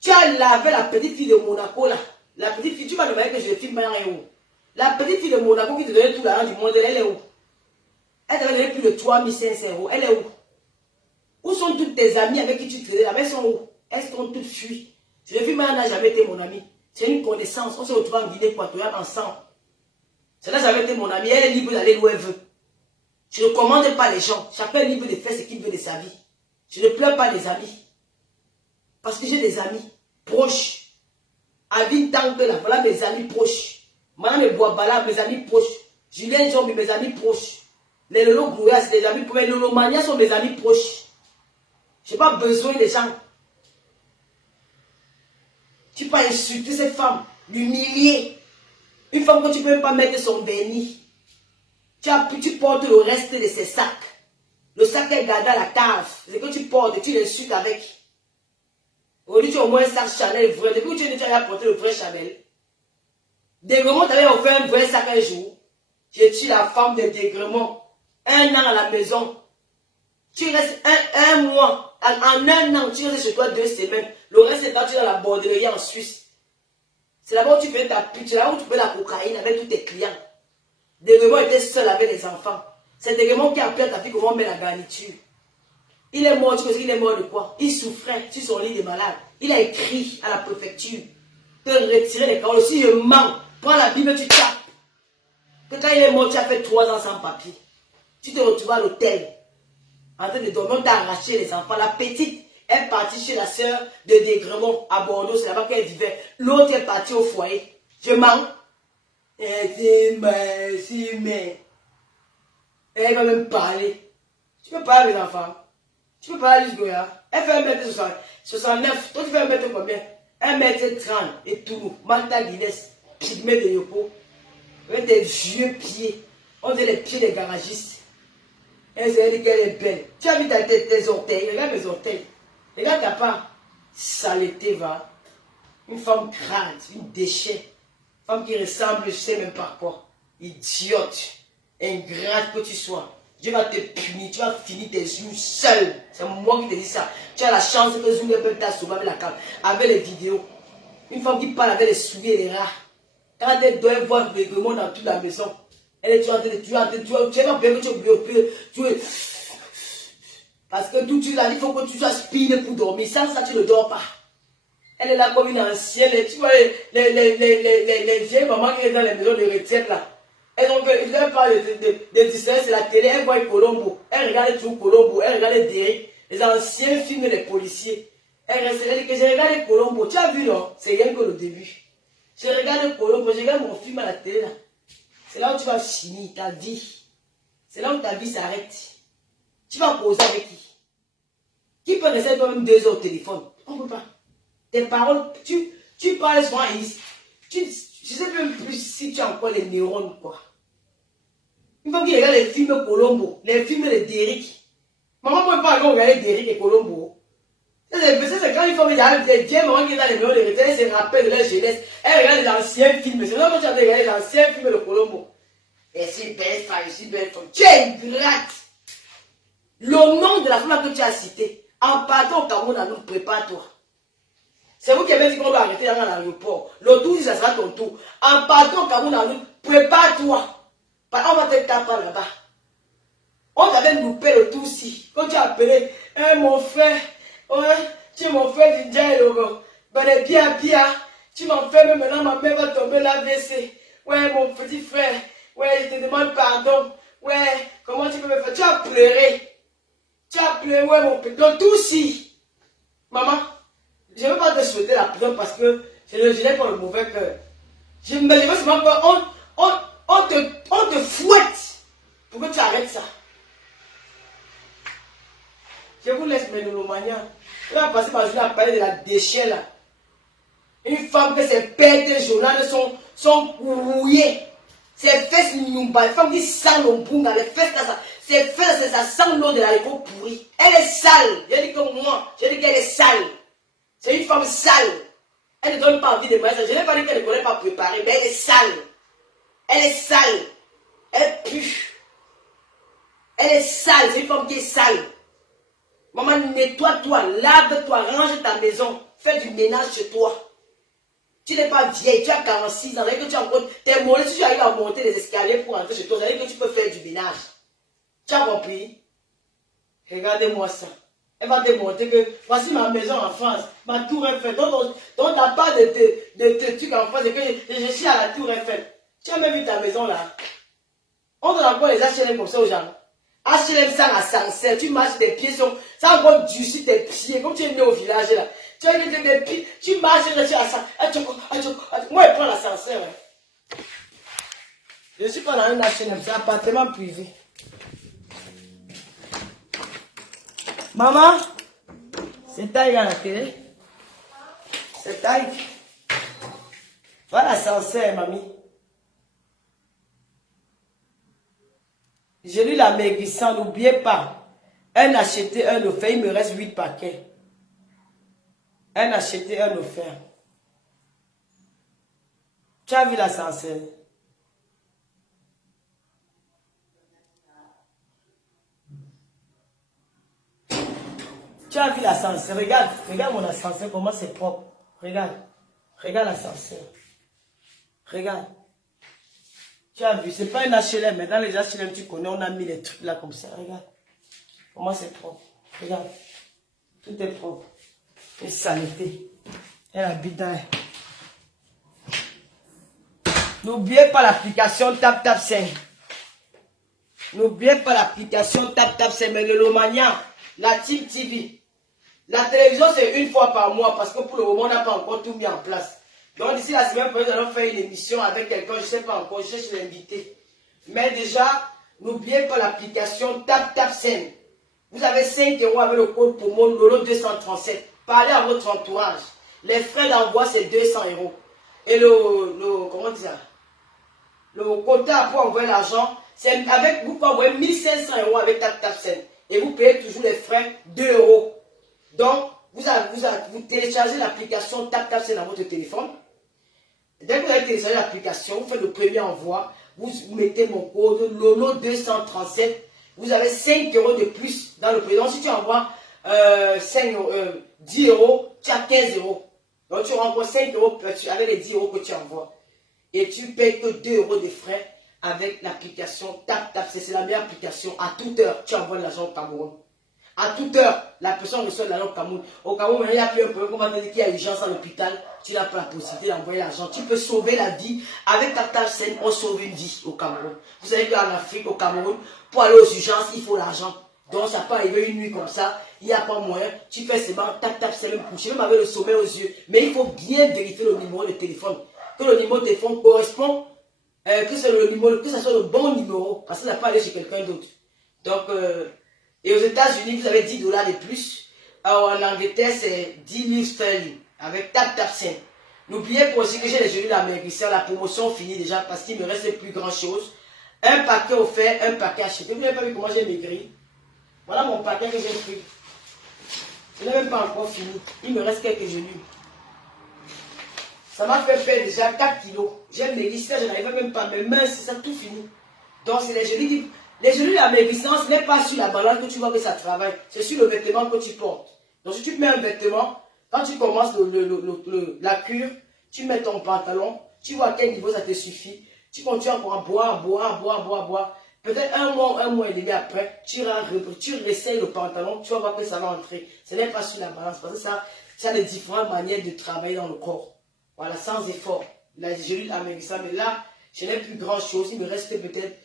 Tu as lavé la petite fille de Monaco là. La petite fille, tu vas demander que je filme rien où. La petite fille de Monaco qui te donnait tout l'argent du monde, elle est où? Elle t'avait donné plus de 3 500 €. Elle est où? Où sont toutes tes amies avec qui tu traînais? Elles sont où? Elles sont toutes fuies. Je ne filme rien, n'a jamais été mon ami. C'est une connaissance. On se retrouve en Guinée équatoriale ensemble. Ça n'a jamais été mon ami. Elle est libre d'aller où elle veut. Je ne commande pas les gens. Chacun est libre de faire ce qu'il veut de sa vie. Je ne pleure pas les amis. Parce que j'ai des amis proches. Avin Tanque, là, voilà mes amis proches. Madame Boabala, mes amis proches. Julien Jombi, mes amis proches. Les Lolo Gouya, c'est des amis proches. Les Lolo Mania sont mes amis proches. Je n'ai pas besoin des gens. Tu peux insulter cette femme, l'humilier. Une femme que tu ne peux même pas mettre son vernis. Tu portes le reste de ses sacs. Le sac est gardé à la cave. C'est que tu portes, tu l'insultes avec. Aujourd'hui, tu as au moins un sac Chanel vrai. Depuis que tu as apporté le vrai Chanel. Dégremont t'avait offert un vrai sac un jour. J'ai tué la femme de Dégremont. 1 an à la maison. Tu restes un mois. En 1 an, tu restes chez toi 2 semaines. Le reste c'est quand tu es dans la bordellerie en Suisse. C'est là-bas où tu fais ta pute. C'est là où tu fais la cocaïne avec tous tes clients. Dégremont était seul avec les enfants. C'est Dégremont qui a appelé à ta fille comment on met la garniture. Il est mort, tu sais qu'il est mort de quoi? Il souffrait sur son lit de malade. Il a écrit à la préfecture de retirer les paroles. Si je mens, prends la Bible, tu tapes. Que quand il est mort, tu as fait 3 ans sans papier. Tu te retrouves à l'hôtel. En train de dormir, on t'a arraché les enfants. La petite est partie chez la sœur de Dégremont à Bordeaux. C'est là-bas qu'elle vivait. L'autre est partie au foyer. Je mens. Mais. Elle va même parler. Tu peux parler les enfants. Tu peux parler jusqu'à là. Elle fait 1m69. Toi, tu fais 1m combien? 1m30 et tout. Manta Guinness. Pygmée de Yoko. Avec des vieux pieds. On dirait les pieds des garagistes. Elle dit qu'elle est belle. Tu as vu tes orteils. Regarde mes orteils. Regarde ta part. Saleté, va. Une femme crade. Une déchet. Une femme qui ressemble, je ne sais même pas quoi. Idiote. Ingrate que tu sois. Dieu va te punir. Tu vas finir tes yeux seul. C'est moi qui te dis ça. Tu as la chance que Zoom peut t'a sauvé avec la cam. Avec les vidéos. Une femme qui parle avec les souris et les rats. Quand elle doit voir le monde dans toute la maison. Elle est toujours tu es pas bien que tu es. Parce que tout tu l'as, il faut que tu sois spine pour dormir. Sans ça, tu ne dors pas. Elle est là comme une ancienne. Tu vois les vieilles mamans qui sont dans les maisons de retraite là. Et donc, ils parlent de distraire, c'est la télé, elle voit Colombo. Elle regarde tout Colombo, elle regarde Derrick. Les anciens films des policiers. Elle dit que j'ai regardé Colombo. Tu as vu non? C'est rien que le début. J'ai regardé Colombo, j'ai regardé mon film à la télé là. C'est là où tu vas finir ta vie. C'est là où ta vie s'arrête. Tu vas poser avec qui? Qui peut rester toi-même 2 heures au téléphone? On ne peut pas. Tes paroles, tu parles souvent ici. Je ne sais même plus si tu as encore les neurones quoi. Une fois qu'il regarde les films Colombo, les films de Derrick. Maman ne peut pas regarder Derrick et Colombo. C'est quand il faut regarder des vieilles mamans qui sont dans les maisons de retraite, elles se rappellent de leur jeunesse. Elles regardent les anciens films. C'est là que tu as regardé les anciens films de Colombo. Et c'est belle femme, c'est belle femme. Tu es ingrate. Le nom de la femme que tu as cité, en partant au Cameroun, nous prépare-toi. C'est vous qui avez dit qu'on doit arrêter dans l'aéroport. Le 12, ça sera ton tour. En partant au Cameroun, prépare-toi. On va te taper là-bas. On t'avait loupé le tout aussi. Quand tu as appelé, mon frère, ouais, tu es mon frère d'India et Logo. Ben, bien, tu m'en fais, mais maintenant ma mère va tomber l'AVC. Ouais, mon petit frère, ouais, je te demande pardon. Ouais, comment tu peux me faire? Tu as pleuré. Tu as pleuré, ouais, mon petit. Le tout aussi. Maman, je ne veux pas te souhaiter la prison parce que je n'ai pas le mauvais cœur. Je me dis seulement qu'on te fouette pour que tu arrêtes ça. Je vous laisse mes noulomaniens. On va passer par journée à parler de la déchet là. Une femme que ses pères de journal sont rouillées. Ses fesses n'umba. Une femme qui sent le bunga. Les fesses là, ses fesses, ça sent l'eau de l'alcool pourri. Elle est sale. Je dis comme moi. Je dis qu'elle est sale. C'est une femme sale. Elle ne donne pas envie de mariage. Je n'ai pas dit qu'elle ne connaît pas préparer, mais elle est sale. Elle est sale. Elle pue. Elle est sale. C'est une femme qui est sale. Maman, nettoie-toi, lave-toi, range ta maison. Fais du ménage chez toi. Tu n'es pas vieille, tu as 46 ans. Que tu as encore tes mollets, si tu arrives à monter les escaliers pour entrer chez toi, ça veut dire que tu peux faire du ménage. Tu as compris? Regardez-moi ça. Elle va te montrer que voici ma maison en France, ma tour Eiffel. Donc t'as pas de trucs en France et que je suis à la tour Eiffel. Tu as même vu ta maison là? On donne encore les HLM comme ça aux gens. HLM sans ascenseur, tu marches, tes pieds sont. Ça encore durcit tes pieds, comme tu es né au village là. Tu as tes pieds, tu marches, tu as ça. Moi, je prends l'ascenseur. Hein. Je ne suis pas dans un HLM, c'est un appartement privé. Maman, c'est taille à la télé. C'est taille. Voilà l'ascenseur, mamie. J'ai lu la maigrissant, n'oubliez pas. Un acheté, un offert, il me reste 8 paquets. Un acheté, un offert. Tu as vu l'ascenseur? Tu as vu l'ascenseur? Regarde, regarde mon ascenseur, comment c'est propre. Regarde, regarde l'ascenseur. Regarde. Tu as vu, c'est pas un HLM, mais dans les HLM, tu connais, on a mis les trucs là comme ça. Regarde. Comment c'est propre. Regarde. Tout est propre. Une saleté. Elle habite dans... N'oubliez pas l'application TapTap5. N'oubliez pas l'application TapTap5. Mais le Lomania, la Team TV. La télévision, c'est une fois par mois parce que pour le moment, on n'a pas encore tout mis en place. Donc, d'ici la semaine prochaine, nous allons faire une émission avec quelqu'un, je ne sais pas encore, je cherche l'invité. Mais déjà, n'oubliez pas l'application TapTap5. Vous avez 5 € avec le code promo Lolo 237. Parlez à votre entourage. Les frais d'envoi, c'est 200 €. Et comment dire ça? Le quota pour envoyer l'argent, c'est avec, vous pouvez envoyer 1500 € avec TapTap5. Et vous payez toujours les frais 2 €. Donc, vous téléchargez l'application TapTap5 dans votre téléphone. Dès que vous avez téléchargé l'application, vous faites le premier envoi, vous mettez mon code Lolo 237. Vous avez 5 € de plus dans le prix. Donc, si tu envoies 10 €, tu as 15 €. Donc, tu renvoies 5 € avec les 10 € que tu envoies. Et tu payes que 2 € de frais avec l'application TapTap. C'est la meilleure application. À toute heure, tu envoies l'argent au Cameroun. À toute heure, la personne reçoit de l'argent au Cameroun. Au Cameroun, il n'y a plus un problème. On va te dire qu'il y a urgence à l'hôpital. Tu n'as pas la possibilité d'envoyer l'argent. Tu peux sauver la vie. Avec TapTap5, on sauve une vie au Cameroun. Vous savez qu'en Afrique, au Cameroun, pour aller aux urgences, il faut l'argent. Donc, ça peut arriver une nuit comme ça. Il n'y a pas moyen. Tu fais seulement TapTap5 même coucher, même avec le sommeil aux yeux. Mais il faut bien vérifier le numéro de téléphone. Que le numéro de téléphone correspond, que ce soit le bon numéro. Parce que ça n'a pas aller chez quelqu'un d'autre. Donc, et aux États-Unis, vous avez 10 $ de plus. Alors, en Angleterre, c'est 10 000 sterling avec TapTap5. N'oubliez pas aussi que j'ai les gelées d'amaigrisseur. La promotion finie déjà parce qu'il ne me reste plus grand chose. Un paquet offert, un paquet acheté. Vous n'avez pas vu comment j'ai maigri? Voilà mon paquet que j'ai pris. Je n'ai même pas encore fini. Il me reste quelques gelées. Ça m'a fait perdre déjà 4 kilos. J'ai maigri, ça, je n'arrivais même pas. Mes mains, c'est ça, tout fini. Donc, c'est les gelées qui... Les gelées d'amaigrissement, ce n'est pas sur la balance que tu vois que ça travaille. C'est sur le vêtement que tu portes. Donc, si tu mets un vêtement, quand tu commences la cure, tu mets ton pantalon, tu vois à quel niveau ça te suffit. Tu continues encore à boire. Peut-être un mois et demi après, tu réessayes le pantalon, tu vas voir que ça va entrer. Ce n'est pas sur la balance, parce que ça a des différentes manières de travailler dans le corps. Voilà, sans effort. La gelée d'amaigrissement, mais là, je n'ai plus grand chose. Il me reste peut-être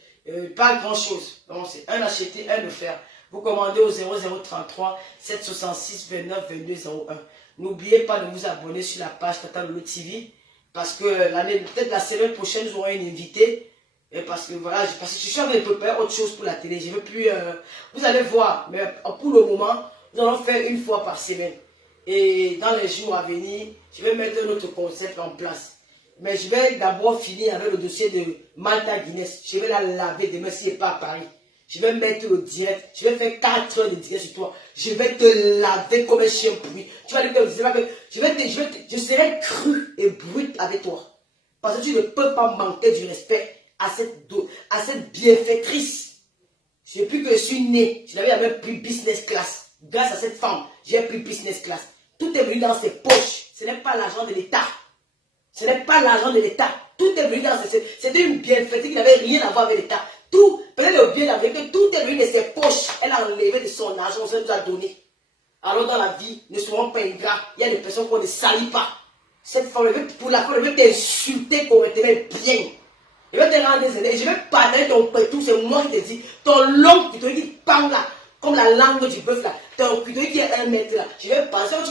pas grand chose. Donc, c'est un acheté, un offert. Vous commandez au 0033 766 29 22 01. N'oubliez pas de vous abonner sur la page Tata Lolo TV. Parce que peut-être la semaine prochaine, nous aurons une invitée. Et parce que voilà, parce que je suis en train de préparer autre chose pour la télé. Je ne veux plus. Vous allez voir. Mais pour le moment, nous allons faire une fois par semaine. Et dans les jours à venir, je vais mettre un autre concept en place. Mais je vais d'abord finir avec le dossier de Malta Guinness. Je vais la laver demain si elle n'est pas à Paris. Je vais mettre le direct. Je vais faire 4 heures de direct sur toi. Je vais te laver comme un chien pourri. Tu vas dire que je serai cru et brut avec toi. Parce que tu ne peux pas manquer du respect à cette bienfaitrice. Depuis que je suis né, je n'avais jamais pris business class. Grâce à cette femme, j'ai pris business class. Tout est venu dans ses poches. Ce n'est pas l'argent de l'État. Ce n'est pas l'argent de l'État. Tout est venu dans ses... C'était une bienfaitrice qui n'avait rien à voir avec l'État. Tout, peut-être le bien d'Amérique, tout est venu de ses poches. Elle a enlevé de son argent, on nous a donné. Alors dans la vie, ne soyons pas ingrats. Il y a des personnes qu'on ne salit pas. Cette femme, pour la fois, elle veut t'insulter correctement bien. Elle veut te rendre désolé. Je vais parler ton pétou, c'est moi qui te dis. Ton long qui te dit, pam là, comme la langue du bœuf là. Ton pétou qui est 1 mètre là. Je vais passer, tu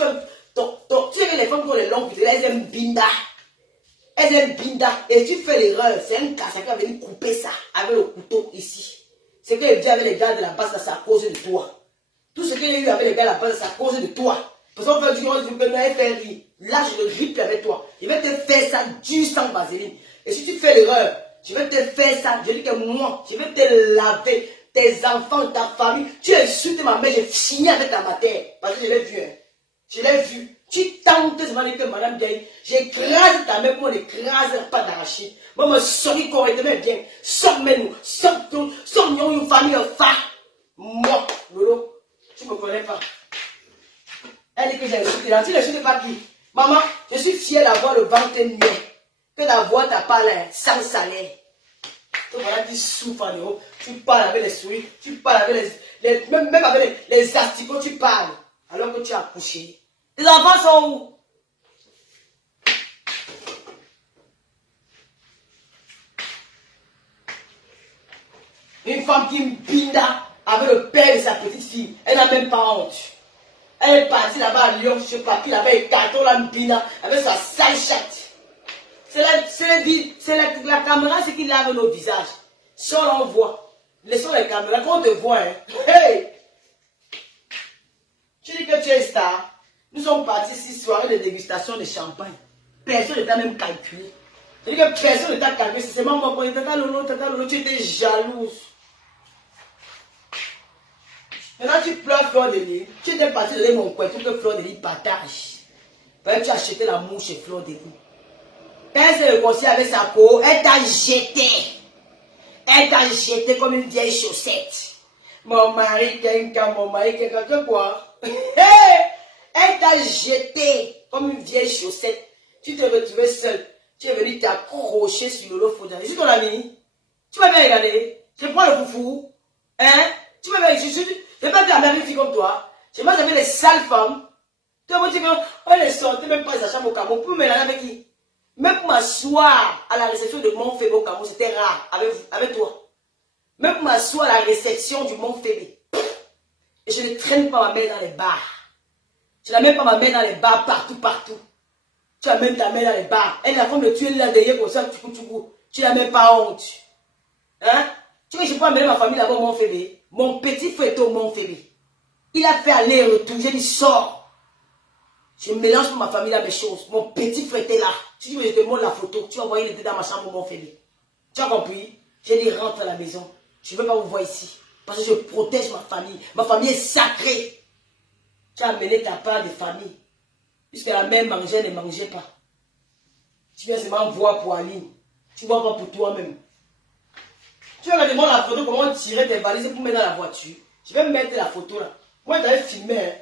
sais les femmes qui ont les longues, elles aiment binda. Elles aiment binda. Et tu fais l'erreur, c'est un casse qui va venir couper ça avec le couteau ici. Ce que j'ai vu avec les gars de la base, c'est à cause de toi. Tout ce que j'ai eu avec les gars de la base, c'est à cause de toi. Parce qu'on fait du monde, je peux me faire rire. Là, je le grippe avec toi. Je vais te faire ça du sang vaseline. Et si tu fais l'erreur, je vais te faire ça. Je dis que moi, je vais te laver. Tes enfants, ta famille. Tu insultes ma mère, j'ai fini avec ta matière. Parce que je l'ai vu. Hein. Je l'ai vu. Tu tentes de demander que madame Gaye, j'écrase ta main pour n'écrase pas d'arracher. Moi, me souris correctement bien. Sors-nous, sors-nous, sors-nous une famille femme. Moi, Lolo, tu ne me connais pas. Elle dit que j'ai insulté. Tu ne l'insultes pas qui? Maman, je suis fière d'avoir le ventre muet. Que d'avoir ta parole sans salaire. Donc voilà, tu souffres en euros. Tu parles avec les souris, tu parles avec même avec les asticots, tu parles. Alors que tu as accouché. Les enfants sont où? Une femme qui me pinda avec le père de sa petite fille. Elle n'a même pas honte. Elle est partie là-bas à Lyon, je ne sais pas qui, là-bas, et carton la mpina avec sa sale chatte. C'est la caméra, c'est qui lave nos visages. Si on voit, laissons les caméras, quand on te voit, hein. Hey! Tu dis que tu es star. Nous sommes partis 6 soirées de dégustation de champagne. Personne ne t'a même calculé. Je dis que personne ne t'a calculé. C'est seulement moi qui tata Lolo, tu étais jalouse. Maintenant tu pleures Fleur de Lys. Tu étais parti donner mon coin pour que Fleur de Lys partage. Parce que tu as acheté la mouche chez Fleur de Lys. Quand elle s'est réconciliée avec sa peau, elle t'a jeté. Elle t'a jeté comme une vieille chaussette. Mon mari, quelqu'un, que quoi? Elle t'a jeté comme une vieille chaussette. Tu t'es retrouvé seul. Tu es venu t'accrocher sur Lolo Fodja. Je suis ton ami. Tu m'as bien regardé. Je prends le foufou. Hein? Tu m'as bien regardé. Je n'ai pas vu la même fille comme toi. Je mange avec les sales femmes. Tu vas me dire qu'on les sortait même pas de sa chambre au Cameroun. Pour me mélanger avec qui? Même pour m'asseoir à la réception de Mont Fébé au Cameroun, c'était rare avec toi. Même pour m'asseoir à la réception du Mont Fébé. Et je ne traîne pas ma main dans les bars. Je n'ai même pas ma main dans les bars partout. Tu as même ta main dans les bars. Elle a comme de tuer là derrière comme ça, tu n'as même pas honte. Hein? Tu vois, je peux amener ma famille là-bas au Mont Fébé. Mon petit frère est au Mont Fébé. Il a fait aller-retour. J'ai dit, sors. Je mélange pour ma famille là mes choses. Mon petit frère était là. Tu dis, mais je te montre la photo. Tu vas voir, il était dans ma chambre au Mont Fébé. Tu as compris? J'ai dit, rentre à la maison. Je ne veux pas vous voir ici. Parce que je protège ma famille. Ma famille est sacrée. Tu as amené ta part de famille. Puisque la mère mangeait, ne mangeait pas. Tu viens seulement voir pour Aline. Tu ne vois pas pour toi-même. Tu vas me demander la photo, comment tirer tes valises pour mettre dans la voiture. Je vais mettre la photo là. Moi, je t'avais filmé. Hein.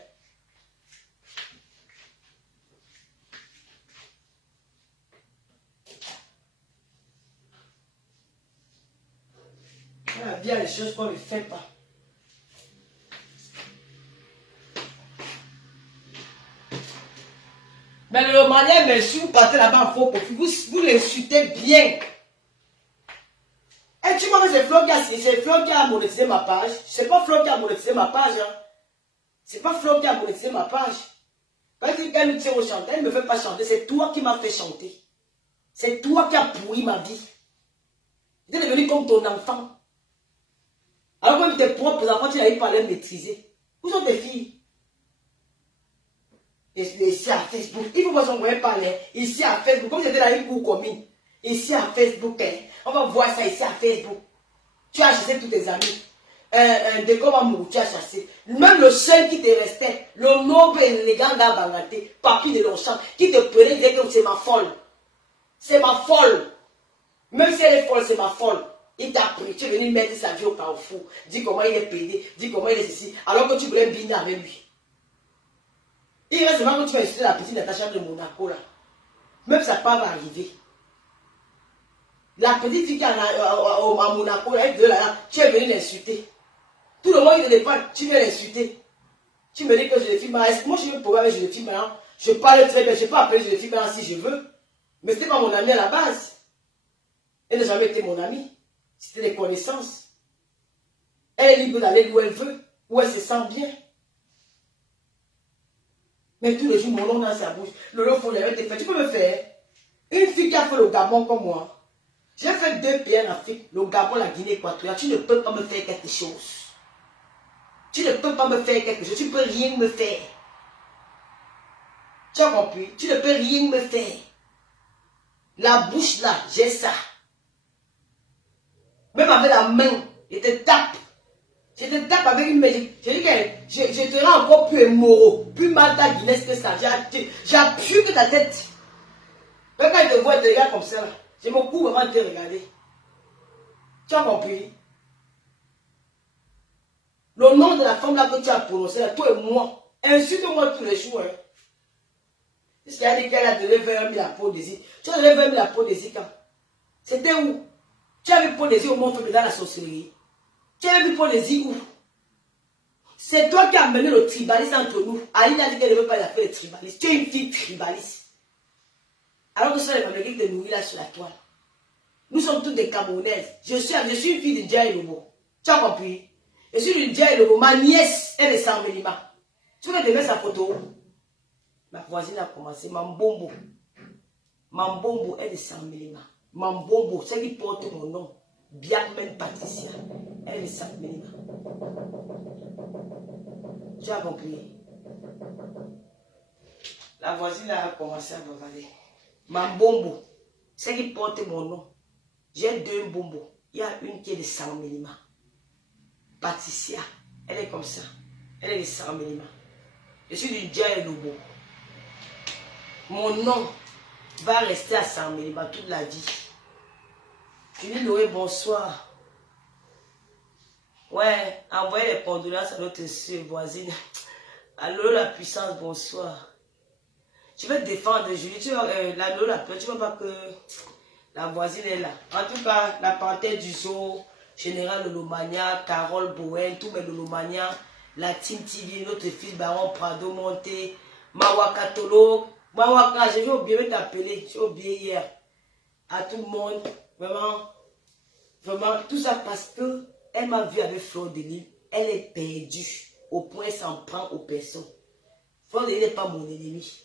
Il y a bien les choses qu'on ne fait pas. Mais le malien, mais si vous partez là-bas en faux profil, vous l'insultez bien. Et tu vois que c'est Flo qui a monétisé ma page. C'est pas Flo qui a monétisé ma page. Hein. C'est pas Flo qui a monétisé ma page. Quand elle me tire au chanter, elle ne me fait pas chanter. C'est toi qui m'as fait chanter. C'est toi qui as pourri ma vie. Tu es devenu comme ton enfant. Alors même tes propres enfants, tu n'arrives pas à les maîtriser. Où sont tes filles? Ici à Facebook. Il faut pas s'envoyer parler. Ici à Facebook. Comme j'étais dans une cour commune. Ici à Facebook. Hein. On va voir ça ici à Facebook. Tu as chassé tous tes amis. De comment amour, tu as chassé. Même le seul qui te restait. Le noble et l'élégant gars Bangaté. Papy de Longchamp. Qui te prenait dire que c'est ma folle. C'est ma folle. Même si elle est folle, c'est ma folle. Il t'a pris. Tu es venu mettre sa vie au carrefour. Dis comment il est pédé. Dis comment il est ceci. Alors que tu voulais biner avec lui. Il reste vraiment que tu vas insulter la petite Natacha de Monaco là. Même ça pas va arriver. La petite fille qui est à Monaco, elle veut là, tu es venu l'insulter. Tout le monde il ne pas, tu viens l'insulter. Tu me dis que je le filme. Moi je veux pouvoir je le filme maintenant. Je parle très bien, je peux appeler je le filme maintenant si je veux. Mais ce n'était pas mon ami à la base. Elle n'a jamais été mon amie. C'était des connaissances. Elle est libre d'aller où elle veut, où elle se sent bien. Mais tous les jours, mon nom dans sa bouche. Le lot, il faut les mettre fait. Tu peux me faire une fille qui a fait le Gabon comme moi. J'ai fait 2 pays en Afrique, le Gabon, la Guinée équatoriale. Tu ne peux pas me faire quelque chose. Tu ne peux pas me faire quelque chose. Tu ne peux rien me faire. Tu as compris? Tu ne peux rien me faire. La bouche là, j'ai ça. Même avec la main, je te tape. Je te tape avec une main. Je dis que je te rends encore plus émoro, plus mal ta Guinness que ça. J'appuie que ta tête. Quand il te voit, il te regarde comme ça. Là. Je me coupe avant de te regarder. Tu as compris? Le nom de la femme là que tu as prononcé, là, toi et moi, insulte-moi tous les jours. Hein. Puisqu'elle a dit qu'elle a donné 20 000 à Paul Désir. Tu as donné 20 000 à Paul Désir quand? C'était où? Tu as vu Paul Désir au monde dans la sorcellerie? Tu as vu Paul Désir où? C'est toi qui as amené le tribalisme entre nous. Aline a dit qu'elle ne veut pas faire le tribalisme. Tu es une fille tribaliste. Alors que ce sont les Américains qui te nourrissent là sur la toile. Nous sommes tous des Camerounaises. Je suis une fille de Djaï Lobo. Tu as compris? Je suis de Djaï Lobo. Ma nièce, elle est sans Mélima. Tu veux te mettre sa photo? Ma voisine a commencé. Mambombo. Mambombo, elle est sans Mélima. Mambombo, celle qui porte mon nom. Biakmen Patricia. Elle est sans Mélima. Tu as compris? La voisine a commencé à me regarder. Mambombo, celle qui porte mon nom. J'ai deux bombos. Il y a une qui est de 100 mm. Patricia, elle est comme ça. Elle est de 100 mm. Je suis du Djaï Lobo. Mon nom va rester à 100 mm toute la vie. Je dis Loé, bonsoir. Ouais, envoyez les condoléances à notre voisine. Allô, la puissance, bonsoir. Je vais te défendre, Julie. Tu vois, tu vois pas que la voisine est là. En tout cas, la panthère du zoo, Général Lolomania, Carole Bowen, tous mes Lolomania, la Team TV, notre fils Baron Prado Monté, Mawakatolo. Mawaka, j'ai oublié de t'appeler. J'ai oublié hier. À tout le monde. Vraiment, vraiment, tout ça parce que elle m'a vu avec Fleur de Lille. Elle est perdue. Au point, elle s'en prend aux personnes. Fleur de Lille n'est pas mon ennemi.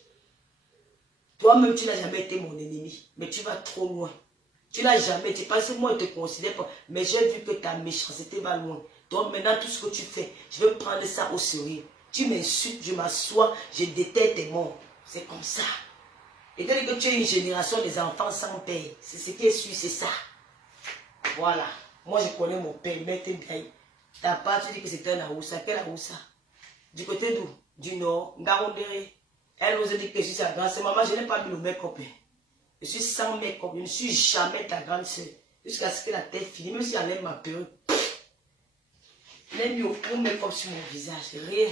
Toi-même, tu n'as jamais été mon ennemi. Mais tu vas trop loin. Tu n'as jamais été. Parce que moi, je ne te considère pas. Mais j'ai vu que ta méchanceté va loin. Donc maintenant, tout ce que tu fais, je veux prendre ça au sérieux. Tu m'insultes, je m'assois, je déteste tes mots. C'est comme ça. Et dès que tu es une génération des enfants sans père, c'est ce qui est sûr, c'est ça. Voilà. Moi, je connais mon père, Maître Gaï. Ta part, tu dis que c'est un Aoussa. Quel Aoussa? Du côté d'où? Du nord, Ngarondéré. Elle nous a dit que je suis sa grande sœur. Maman, je n'ai pas mis le make-up. Je suis sans make-up. Je ne suis jamais ta grande sœur. Jusqu'à ce que la tête finisse. Même si elle aime ma perruque. Je n'ai mis aucun make-up sur mon visage. Rien.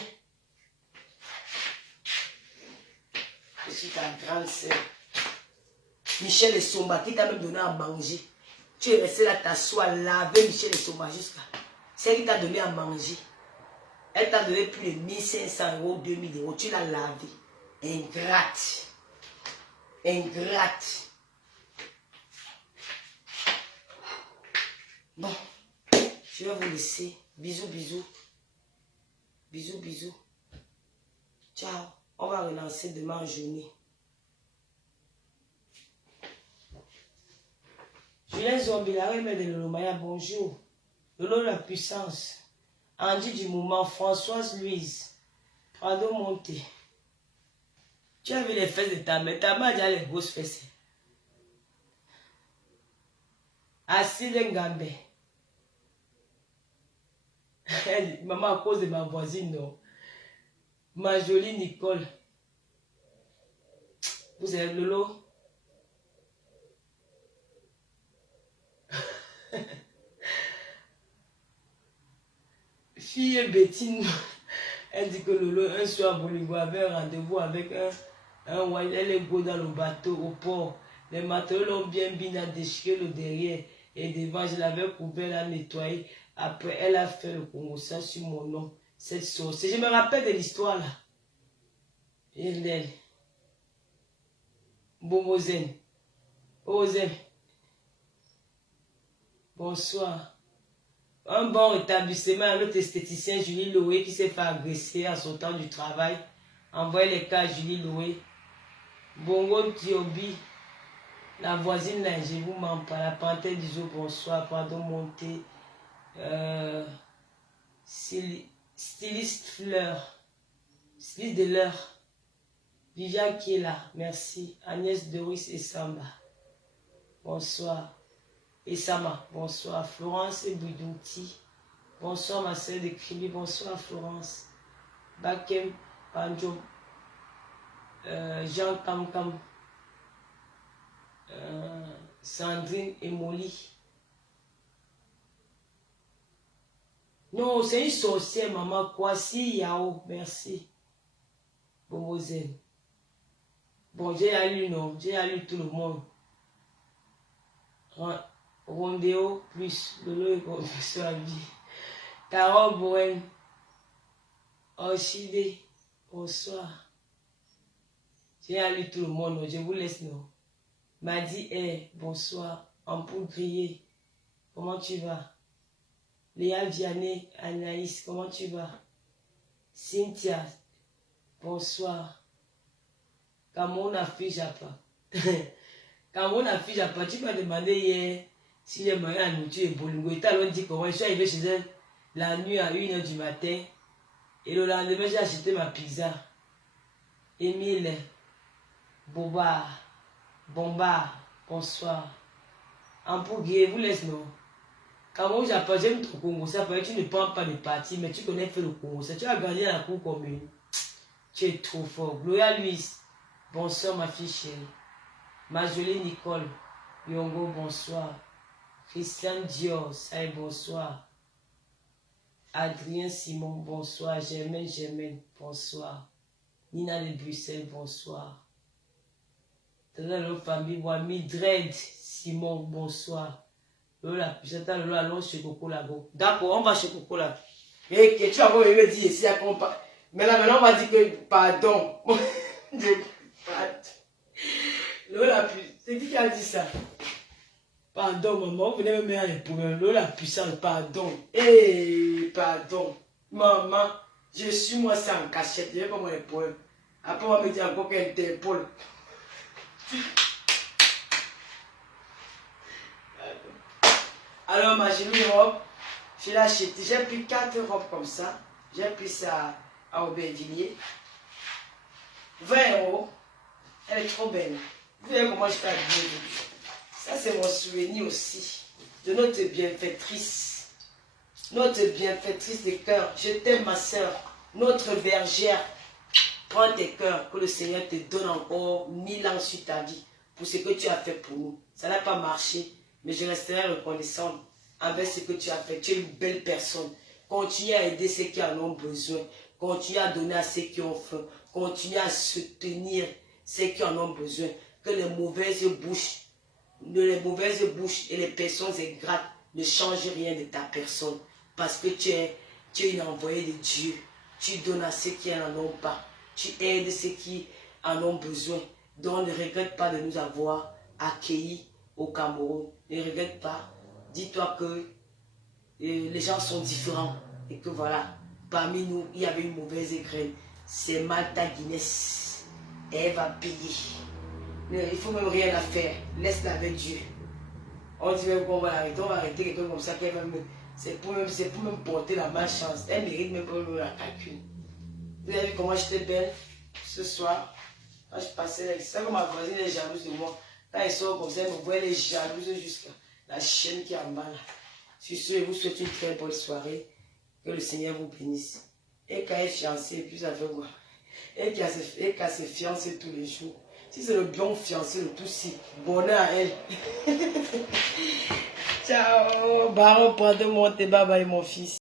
Je suis ta grande sœur. Michel et Somba, qui t'a même donné à manger. Tu es resté là, t'asseoir, laver Michel et Somba jusqu'à. C'est elle qui t'a donné à manger. Elle t'a donné plus de 1500 €, 2000 €. Tu l'as lavé. Ingrate. Ingrate. Bon. Je vais vous laisser. Bisous, bisous. Bisous, bisous. Ciao. On va relancer demain en journée. Julien Zombilare, mais de Lolomaya, bonjour. Lolo la puissance. Andy du moment, Françoise Louise. Prado Monté. Tu as vu les fesses de ta mère. Ta mère a déjà les grosses fesses. Assis Ngambé. Maman, à cause de ma voisine, non. Ma jolie Nicole. Vous avez Lolo? Fille Bettine. Elle dit que Lolo, un soir, vous avez un rendez-vous avec un wine. Elle est go dans le bateau au port. Les matelots l'ont bien déchiré le derrière et devant. Je l'avais couvert, la nettoyer. Après, elle a fait le Congo sur mon nom. Cette sauce. Je me rappelle de l'histoire là. Elle. Bomozen. Ozen. Bonsoir. Un bon rétablissement à notre esthéticien Julie Loé qui s'est fait agresser en sortant du travail. Envoyez les cas à Julie Loé. Bongo Diobi. La voisine là, je vous mens pas. La panthère du jour, bonsoir. Pardon, Monté. Styliste Fleur. Styliste de l'heure. Viviane qui est là. Merci. Agnès Doris et Samba. Bonsoir. Et Sama, bonsoir. Florence et Boudouti. Bonsoir ma sœur de Kribi. Bonsoir Florence. Bakem, Panjo. Jean Kam Kam. Sandrine et Molly. Non, c'est une sorcière, maman. Kwasi Yao. Merci. Bomozen. Bon, j'ai lu, non. J'ai lu tout le monde. Rondéo plus Lolo et bonsoir vie. Carole Bouen. Orchidée. Bonsoir. J'ai lu tout le monde. Je vous laisse, non. Madi, bonsoir. Ampoule grillée. Comment tu vas? Léa Vianney, Anaïs, comment tu vas? Cynthia, bonsoir. Cameroun affiche à pas. Cameroun affiche à pas. Tu m'as demandé hier si j'ai mangé la nourriture et bolingo. Et t'as dit comment je suis arrivé chez elle la nuit à 1h du matin. Et le lendemain, j'ai acheté ma pizza. Émile, Boba, Bomba, bonsoir. Ampougé, vous laisse non. Cameroun, j'aime ton Congo. Ça peut être tu ne prends pas de parti, mais tu connais faire le Congo. Ça, tu as gagné la cour commune. Tu es trop fort. Gloria Luis, bonsoir ma fille chérie. Ma jolie Nicole, Yongo, bonsoir. Christian Dior, Saï, bonsoir. Adrien Simon, bonsoir. Germaine, bonsoir. Nina de Bruxelles, bonsoir. Dans famille, Mildred Simon, bonsoir. Lola, puissante, Lola, allons chez Coco Lago. D'accord, on va chez Coco Lago. Et tu vas me dire ici, mais là, maintenant, on va dire que pardon. Lola, c'est qui a dit ça? Pardon, maman, vous venez me mettre les problèmes. Lola, puissante, pardon. Pardon. Maman, je suis moi, ça en cachette. Je vais pas moi les problèmes. Après, on va me dire encore qu'elle t'épaule. Alors ma jolie robe, je l'ai achetée. J'ai pris 4 robes comme ça. J'ai pris ça à Aubervilliers. 20 €. Elle est trop belle. Vous voyez comment je fais habiller. Ça c'est mon souvenir aussi de notre bienfaitrice. Notre bienfaitrice de cœur. Je t'aime ma soeur. Notre bergère. Prends tes cœurs. Que le Seigneur te donne encore 1000 ans sur ta vie. Pour ce que tu as fait pour nous. Ça n'a pas marché. Mais je resterai reconnaissant avec ce que tu as fait. Tu es une belle personne. Continue à aider ceux qui en ont besoin. Continue à donner à ceux qui ont faim. Continue à soutenir ceux qui en ont besoin. Que les mauvaises bouches et les personnes ingrates ne changent rien de ta personne. Parce que tu es une envoyée de Dieu. Tu donnes à ceux qui n'en ont pas. Tu aides ceux qui en ont besoin. Donc ne regrette pas de nous avoir accueillis au Cameroun. Ne regrette pas. Dis-toi que les gens sont différents. Et que voilà, parmi nous, il y avait une mauvaise graine. C'est Malta Guinness. Elle va payer. Il ne faut même rien à faire. Laisse-la avec Dieu. On dit même qu'on va l'arrêter. On va arrêter quelqu'un comme ça. C'est pour même porter la malchance. Elle mérite même pas la calcul. Vous avez vu comment j'étais belle ce soir. Quand je passais, c'est comme ma voisine est jalouse de moi. Quand elle sort comme ça, elle me voit, elle est jalouse jusqu'à la chaîne qui est en bas là. Sur ce, je vous souhaite une très bonne soirée. Que le Seigneur vous bénisse. Et quand elle est fiancée, puis ça fait quoi? Et qu'elle se fiance tous les jours. Si c'est le bon fiancé, le tout si, bonheur à elle. Ciao. Baron, prends de mon bye bye mon fils.